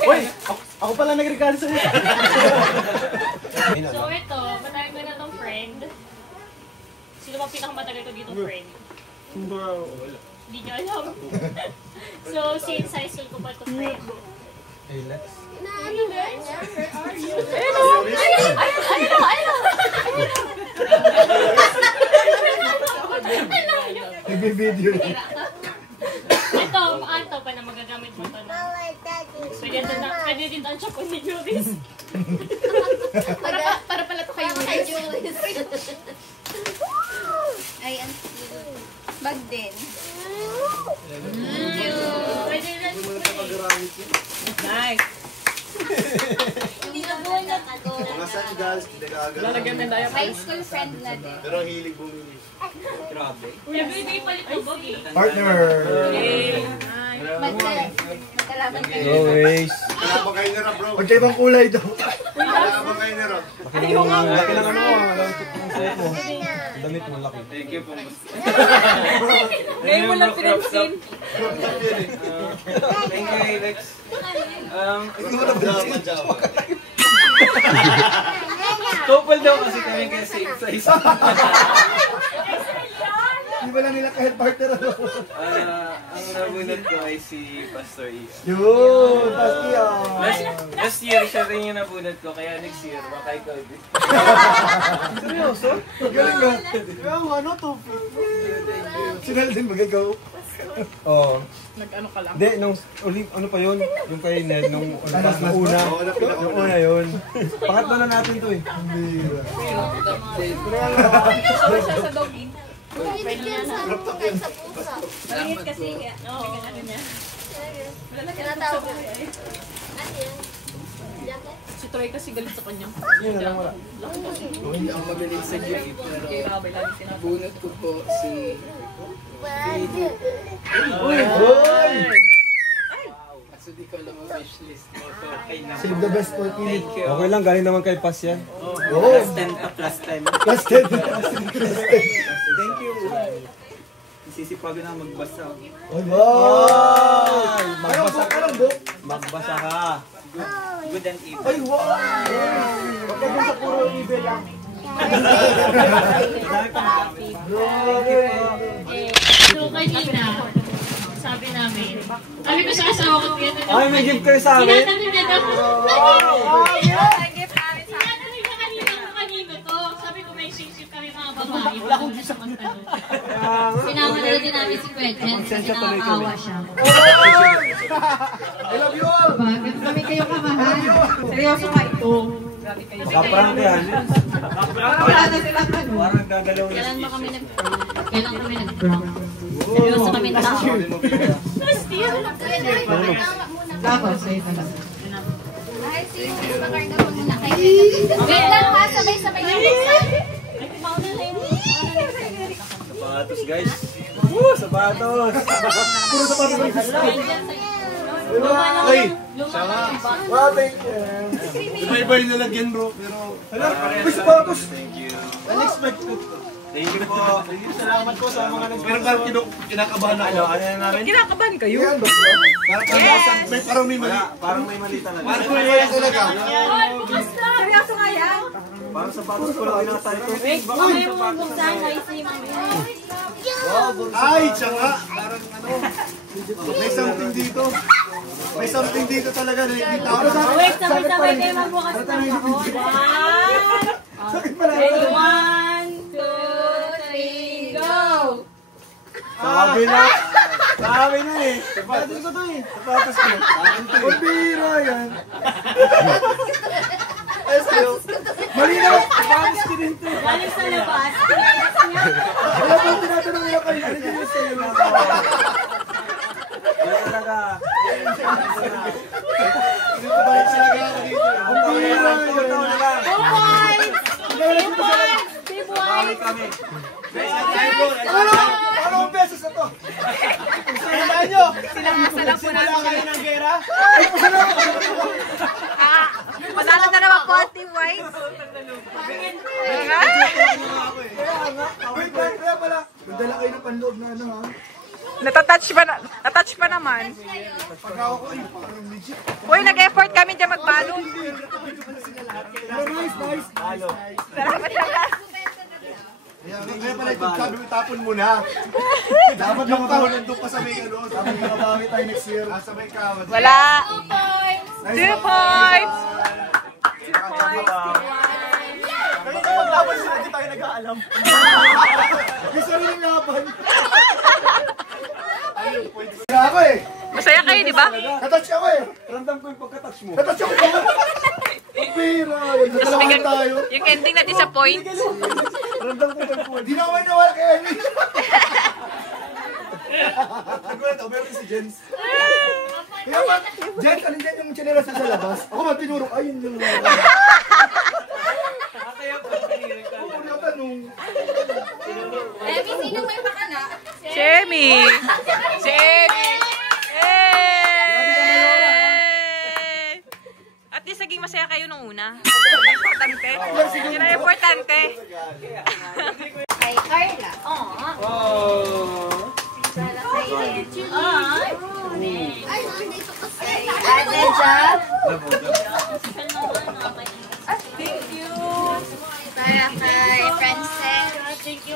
Uy, ako pala nagregalo sa'yo. So ito, matagal ko na tong friend. Sino bang pinakamatagal ko dito friend? Hindi nyo alam. So, since high school ko pa ito friend. Hey, Lex. Ano guys? Where are you? Nagbe-video rin. Ito, anto pa na magagamit mo ito na. Pwede din ang chocolate ni Juris. Para pala to kayo kay Juris. Ay, ang bag din. Thank you. Pwede rin. Nice. Hindi na buwan na Mga sandals, nag-aagalaw. high school friend na din. Pero hilig bumili. Grabe. Everyday palit ng bag eh. Partner. Magkalaban kayo. No worries. Wala ba kayo nila, bro? Magkaibang kulay daw. Wala ba kayo nila? Laki ng ano mo. Laki ng suot mo. Damit mo laki. Thank you po. Ngayon mo lang pinansin. Thank you, Alex. Couple daw kasi kami kaya same size. Di ba lang nila kahit partner ano? Ang nabunod ko ay si Pastor Ian. Yun! Tapos Ian! Last year, siya rin yung nabunod ko, kaya next year, baka ikaw din. Seryoso? Galing ka! Kaya ano to? Sinal din magagaw. Oo. Nag-ano ka lang? Hindi, nung ano pa yun? Yung kay Ned, nung una yun. Pangatlo na natin to eh. Hindi. Sa doggy. Pwede na na. Maliit kasi. Oo. Ano niya? Tinatawag ko. Ano yan? Jacket? Si Troy kasi galit sa kanya. Yun na lang wala. Hindi ako mabilis sa gym, pero bunot ko po si... Uy! Boy! Kaso di ko alam ang wishlist mo. Save the best for Philip. Okay lang, galing naman kay Pas yan. Plus 10 pa, plus 10. Plus 10. Thank you. Isisipagan na magbasa. Ay, wow! Magbasa ka lang, book? Magbasa ka. Good and evil. Ay, wow! Huwag ka dun sa puro evil lang. So, kanina, sabi namin, sabi ko sa asawa ko, Ay, may gift kayo sa amin? tinatanong niya daw. Tinatanong niya kanina kung kanino to. Sabi ko, may ship kami mga babae. Wala akong gusto magtanong. Sinama na din namin si Kuya Jens kasi nakakawa siya. I love you all! Bakit kami kayo kamahal? Seryoso ka ito. Grabe kayo. Baka prank yan. Parang wala na silang ano. Parang gagalaw na Kailan ba kami nag-prank? Seryoso kami tao. Last year. Tapos, sa'yo talaga. Wait lang ha, sabay-sabay na. Sapatos guys. Woo! Sapatos! Puro sapatos guys. Ay! Wow, thank you. Iba-iba yung nalagyan bro. Pero... Hala, may sapatos! Thank you. Unexpected. Thank you po. Salamat po sa mga nag-sponsor. Pero parang kinakabahan ako. Ano na namin? Kinakabahan kayo? Yes! Parang may mali. Parang may mali talaga. Parang may mali talaga. Seryoso nga yan? Parang sapatos ko lang pinakatali ko. Wait, may mga buksan na isip. Ay, tsaka. Parang ano. May something dito. May something dito talaga. Nakikita ko. Wait, sabay-sabay kayo magbukas ng ako. Sakit pala. 1, 2, 3, go! Sabi na. Sabi na eh. Sapatos ko to eh. Sapatos ko. Pabira yan. Ay, sa'yo. Malinaw. Sapatos ko din to. Galing sa labas. Wala po tinatanong nila kayo. Ano din sa'yo? Wala talaga. Balik sa lagyan dito. Pabira yan. 2 points! 3 points! Kami. Ano ang beses na to? Sinahan nyo! Sinasala po namin kayo ng gera? Manalo na naman po, Team White. Wait, kaya pala. Magdala kayo ng panloob na ano ha? Natouch pa naman. Pagkawa ko ay parang legit. Uy, nag-effort kami dyan magbalot. Nice, nice. Salamat lang. Kaya pala ito, sabi mo tapon mo na. Dapat yung kahon nandun pa sa may ano. Sabi mo mabawi tayo next year. Sa may kahon. Wala. 2 points! 2 points! 2 points! Kaya kung maglaban sila, hindi tayo nag-aalam. Yung sariling laban. Ayun, points. Kaya ako eh. Masaya kayo, di ba? Katouch ako eh. Ramdam ko yung pagkatouch mo. Katouch ako ba? Pira. Nagkalaman tayo. Yung ending na disappoint. Ramdam ko yung pagkatouch. Di naman nawala kay Emmy. Nagulat ako, meron si Jens. Kaya ba, Jens, alin dyan yung chinelas sa labas? Ako ba, tinurok, ayun yung labas. Kaya po, pinirin ka. Oo, natanong. Emmy, sinong may pakana? Semi! Semi! At least naging masaya kayo nung una. Importante. Yun ang importante. Kay Carla. Ay, nandito kasi. Ate Jab. Thank you! Kaya kay Francine. Thank you.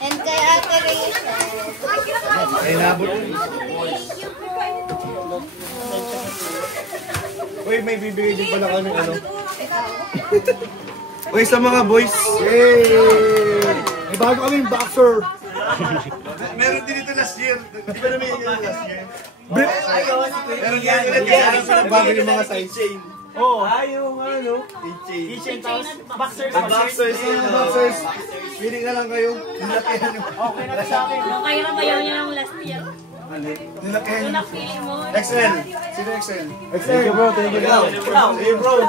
And kay Ate Rachel. Ay, nabot. Thank you po. Uy, may bibigay din pala kami ano. Uy, sa mga boys. Yay! May bago kaming boxer. Meron din ito last year. Di ba namin yung last year? Meron din ito bago yung mga size. Oo. Yung ano. Keychain. Boxers. Boxers. Pili na lang kayo. Nilakihan nyo. Okay na sa akin. Okay na mayaw niya ng last year. Nilakihan nyo. Pinakpili mo. XL. Sino XL? XL. Thank you bro. Thank you bro. Thank you bro.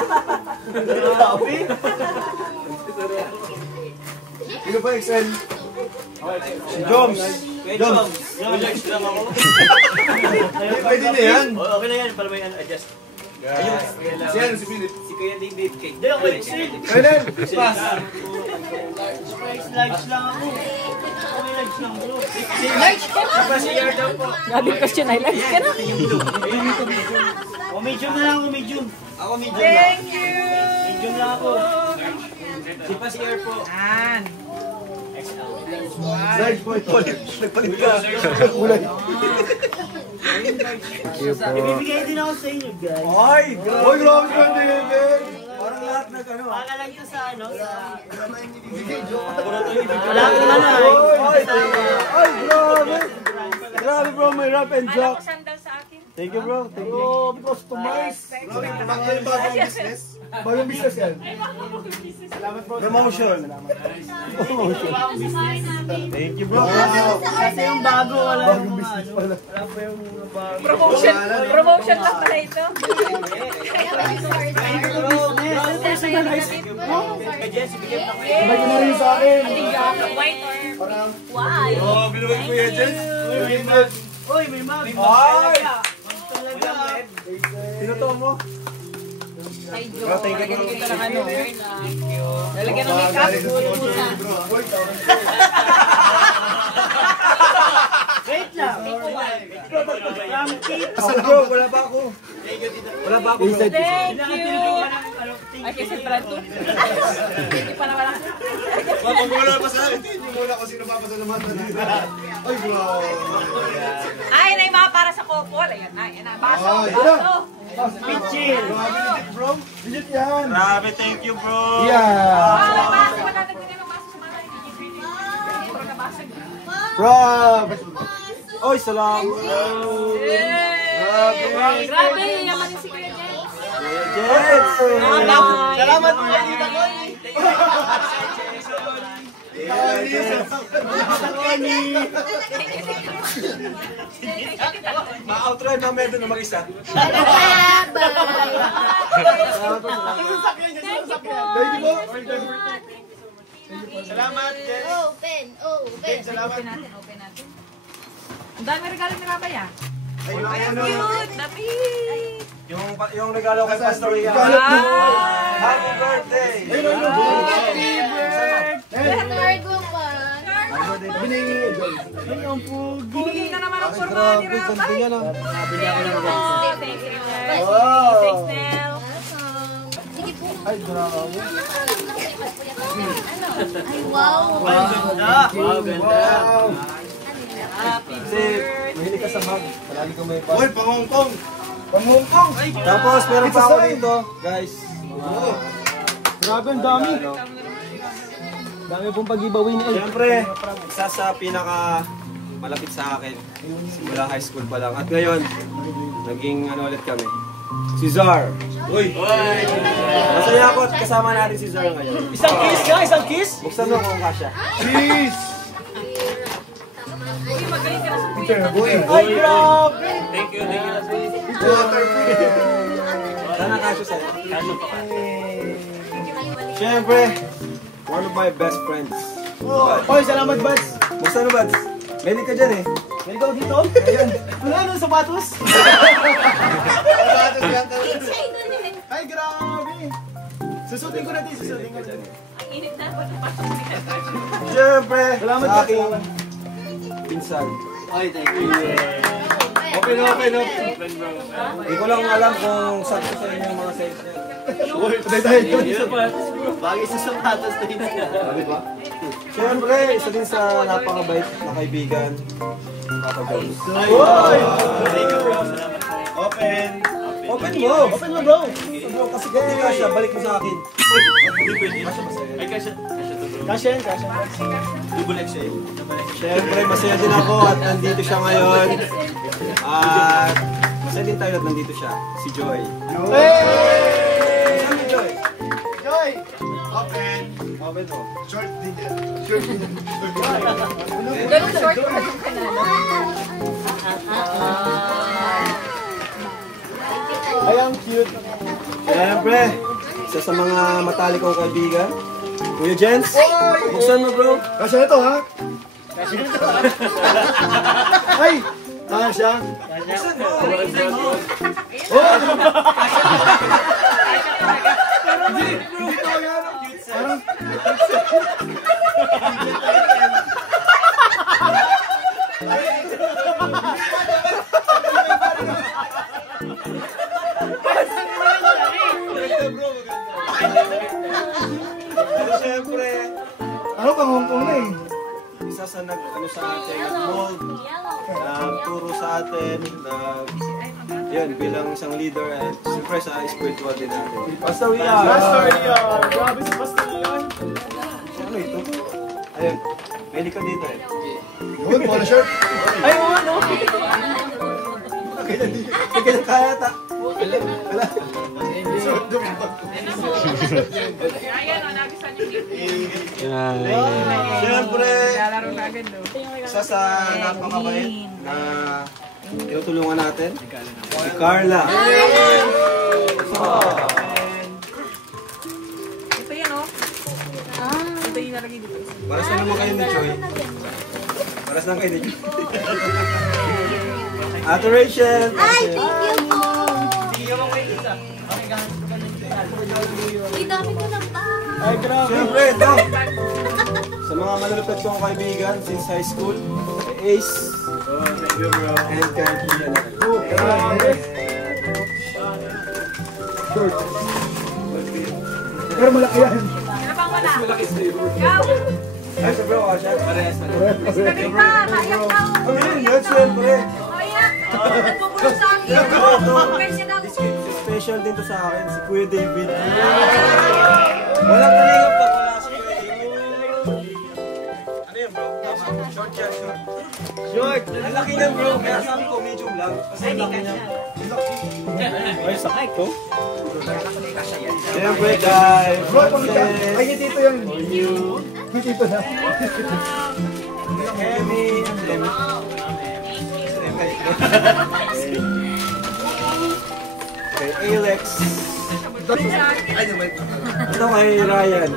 Sino pa XL? Si Joms. Joms. Relax lang ako. Pwede na yan. Okay na yan, para may adjust. Si ano, si Philip? Si Kuya David Cake. Hindi ako exit. Kailan? Pass. Large lang ako. Okay, large lang bro. Si Yar daw po. Grabe question, I like ka na. O medium na lang ako, medium. Ako medium lang. Thank you! Medium lang ako. Si pa si Yar po. Yan. Large po ito. Nagpalit ka. Kulay. Ibibigay din ako sa inyo, guys. Ay, grabe. Ay, grabe ka din. Parang lahat na ano. Baka lang ito sa ano, sa... Wala ko na na. Ay, grabe. Grabe bro, may rap and Alam jock. ko sandal sa akin. Thank you bro. Thank you. Customize. Grabe, bagong business. Bagong business yan. Salamat bro. Promotion. Promotion. Thank you bro. Kasi yung bago, wala Bagong yung business pala. wala pa yung bago. Promotion lang pala ito. Sabay ko na rin sa akin. White or white? Oh, binuhay ko yan, Jens. Uy, may mag. Ay! Talaga. Tinuto mo? Ay, Bro, thank you, bro. Lalagyan kita ng ano. Lalagyan ng makeup. Wait lang. Asal bro, wala ba ako? Wala ba ako bro? Thank you. Ay, kasi pala ito. Hindi pa naman ako. Pag wala pa sa akin, hindi muna ako sino papasalamatan nila. Ay, bro. Ay, na yung mga para sa couple. Ayan na, ayan na. Baso, Ay, baso. Pitchil. Grabe legit bro. Legit yan. Grabe, thank you bro. Yeah. May baso. Matatagal yung baso sa mga hindi ko nabasag. Bro. Oy, salamat. Grabe, yaman yung si Kuya Jens. Jens. Salamat po, Tita Connie. Ma-outro na meron na mag-isa. Thank you po. Salamat, Jens. Open. Salamat. Open natin. Ang dami regalo ni Rabay ah. Ay, Ay, ang cute! Dami! yung regalo kay Pastor Ian. Happy birthday! Happy Cargo pa. Ay, ang pugi. Bumigay na naman ang forma ni Rabay. Nabili ako ng Thank you. Wow. Thanks, Nel. Sige po. Ay, grabe. Ay, wow. Wow, ganda. Wow. Kasi mahilig ka sa mag. Palagi ko may Uy, pang Hong Kong. Pang Hong Kong. Tapos meron pa ako dito, guys. Grabe, ang dami. Dami pong pag-giveaway niya. Siyempre, isa sa pinaka malapit sa akin. Simula high school pa lang. At ngayon, naging ano ulit kami. Si Zar. Uy! Masaya ako at kasama natin si Zar ngayon. Isang kiss ka, isang kiss. Buksan mo kung kasya. Cheese. Uy, magaling ka na sa kuya. Ay, grabe. Thank you. Sana kasya sa'yo. Siyempre, one of my best friends. Oy, salamat, Bads. Buksan mo, Bads. Melik ka dyan eh. May ikaw dito? Ayan. Wala nung sapatos. Ay, grabe. Susutin ko natin, susutin ko natin. Ang init na po. Napasok ni Kasya. Siyempre, Salamat, sa Bads. aking pinsan. Ay, thank you. Open. Hindi ko lang alam kung sakto sa inyo yung mga size niya. Bagay sa sapatos na yun. Diba? Siyempre, isa din sa napakabait na kaibigan. Papa Jones. Oy! Open! Open mo! Open mo, bro. Bro, kasi hindi ka siya, balik mo sa akin. Ay, kasya to bro. Kasya yan, kasya. Double XL. Siyempre, masaya din ako at nandito siya ngayon. At masaya din tayo at nandito siya, si Joy. Hey! Saan si Joy? Joy! Open. Open mo. Short din yan. Short din yan. Ganun short pa yung kanalo. Ay, ang cute. Siyempre, isa sa mga matalik kong kaibigan. Kuya Jens, buksan mo bro. Kasya na to, ha? Ay! Kasya. Buksan mo. Oh! Hindi to yan. Parang... Pero siyempre, Ano pang Hong Kong na eh? isa sa nag-ano sa atin, nag-mold, nagturo sa atin, yun, bilang isang leader at siyempre sa spiritual din natin. Pastor Ian! Pastor Ian! Grabe si Pastor Ian! Ano ito? Ayun, pwede ka dito eh. Yun, polo shirt. Ay, mo ano? Hindi ka kaya ta. Wala. Siyempre, isa sa napakabait na tinutulungan natin, si Carla. Ito yan, oh. Ito yung nalagay dito. Para sa naman kayo ni Joy. Para sa naman kayo ni Joy. Ate Rachel. Ay, thank you po. Ay, dami ko ng Ay, grabe. Siyempre, ito. Sa mga malulupit kong kaibigan since high school, kay Ace. Thank you, bro. And kay Kian. Short. Pero malaki yan. Ano bang wala? Malaki sa'yo. Ay, sa bro, siya. Parehas. Sabi ka, nayak ka. Ayun, yan, siyempre. Nayak. Nagpupulo sa akin. Special din to sa akin, si Kuya David. Walang kalingap na pala si Kuya David. Ano yan, bro? Short yan, short. Short! Ang laki niyan, bro. Kaya sabi ko, medium lang. Kasi ang laki niya. Ay, sakit to. Siyempre, guys. Bro, ay, dito yan. Dito na. Emmy, Emmy. Kay Alex. Ito kay Ryan.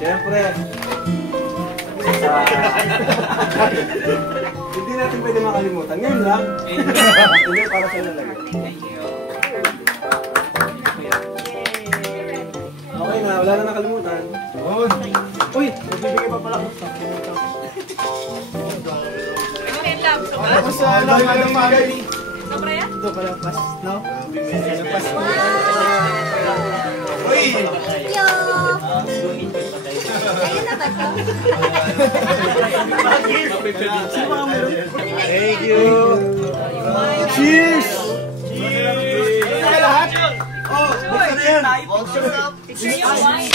Siyempre. Hindi natin pwede makalimutan. Ngayon lang. Hindi para sa lalagay. Okay na, wala na nakalimutan. Uy, magbibigay pa pala ko sa Tapos ng magani. Sobra yan? Ito pala pas, no? Pas. Uy! Thank you! Ayun na ba ito? Sino mga meron? Thank you! Cheers! Cheers! Lahat? Oh, buksan na yan! Picture yung wine.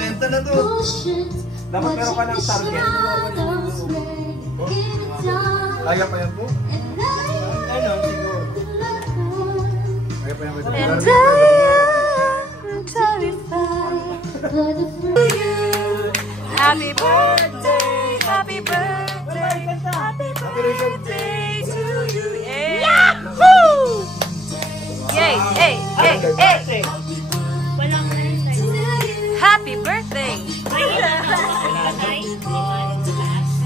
Renta na to. Dapat meron ka ng target. Kaya pa yan po? Ano, siguro. Kaya pa yan po. And I'm terrified. Happy birthday, happy birthday, happy birthday to you. Yahoo! Yay, hey, hey, hey. Happy birthday.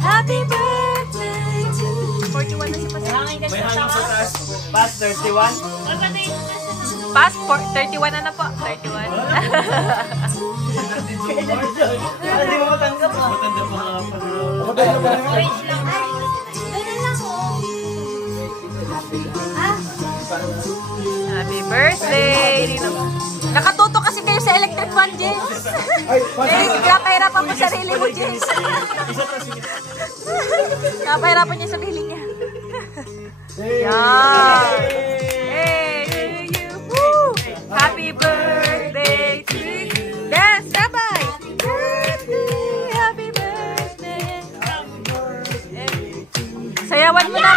Happy birthday to you. 41 na si Pastor. May hangin sa taas. Past 31? Past 31 na po. 31. Hindi mo matanggap ah. Matanda pa nga Happy birthday! Nakatuto kasi kayo sa electric fan, James. Napahirapan mo sarili mo, James. Napahirapan niya sarili niya. Yan! Hey, you! Woo! Happy birthday to you! Dance, sabay! Happy birthday! Sayawan mo na!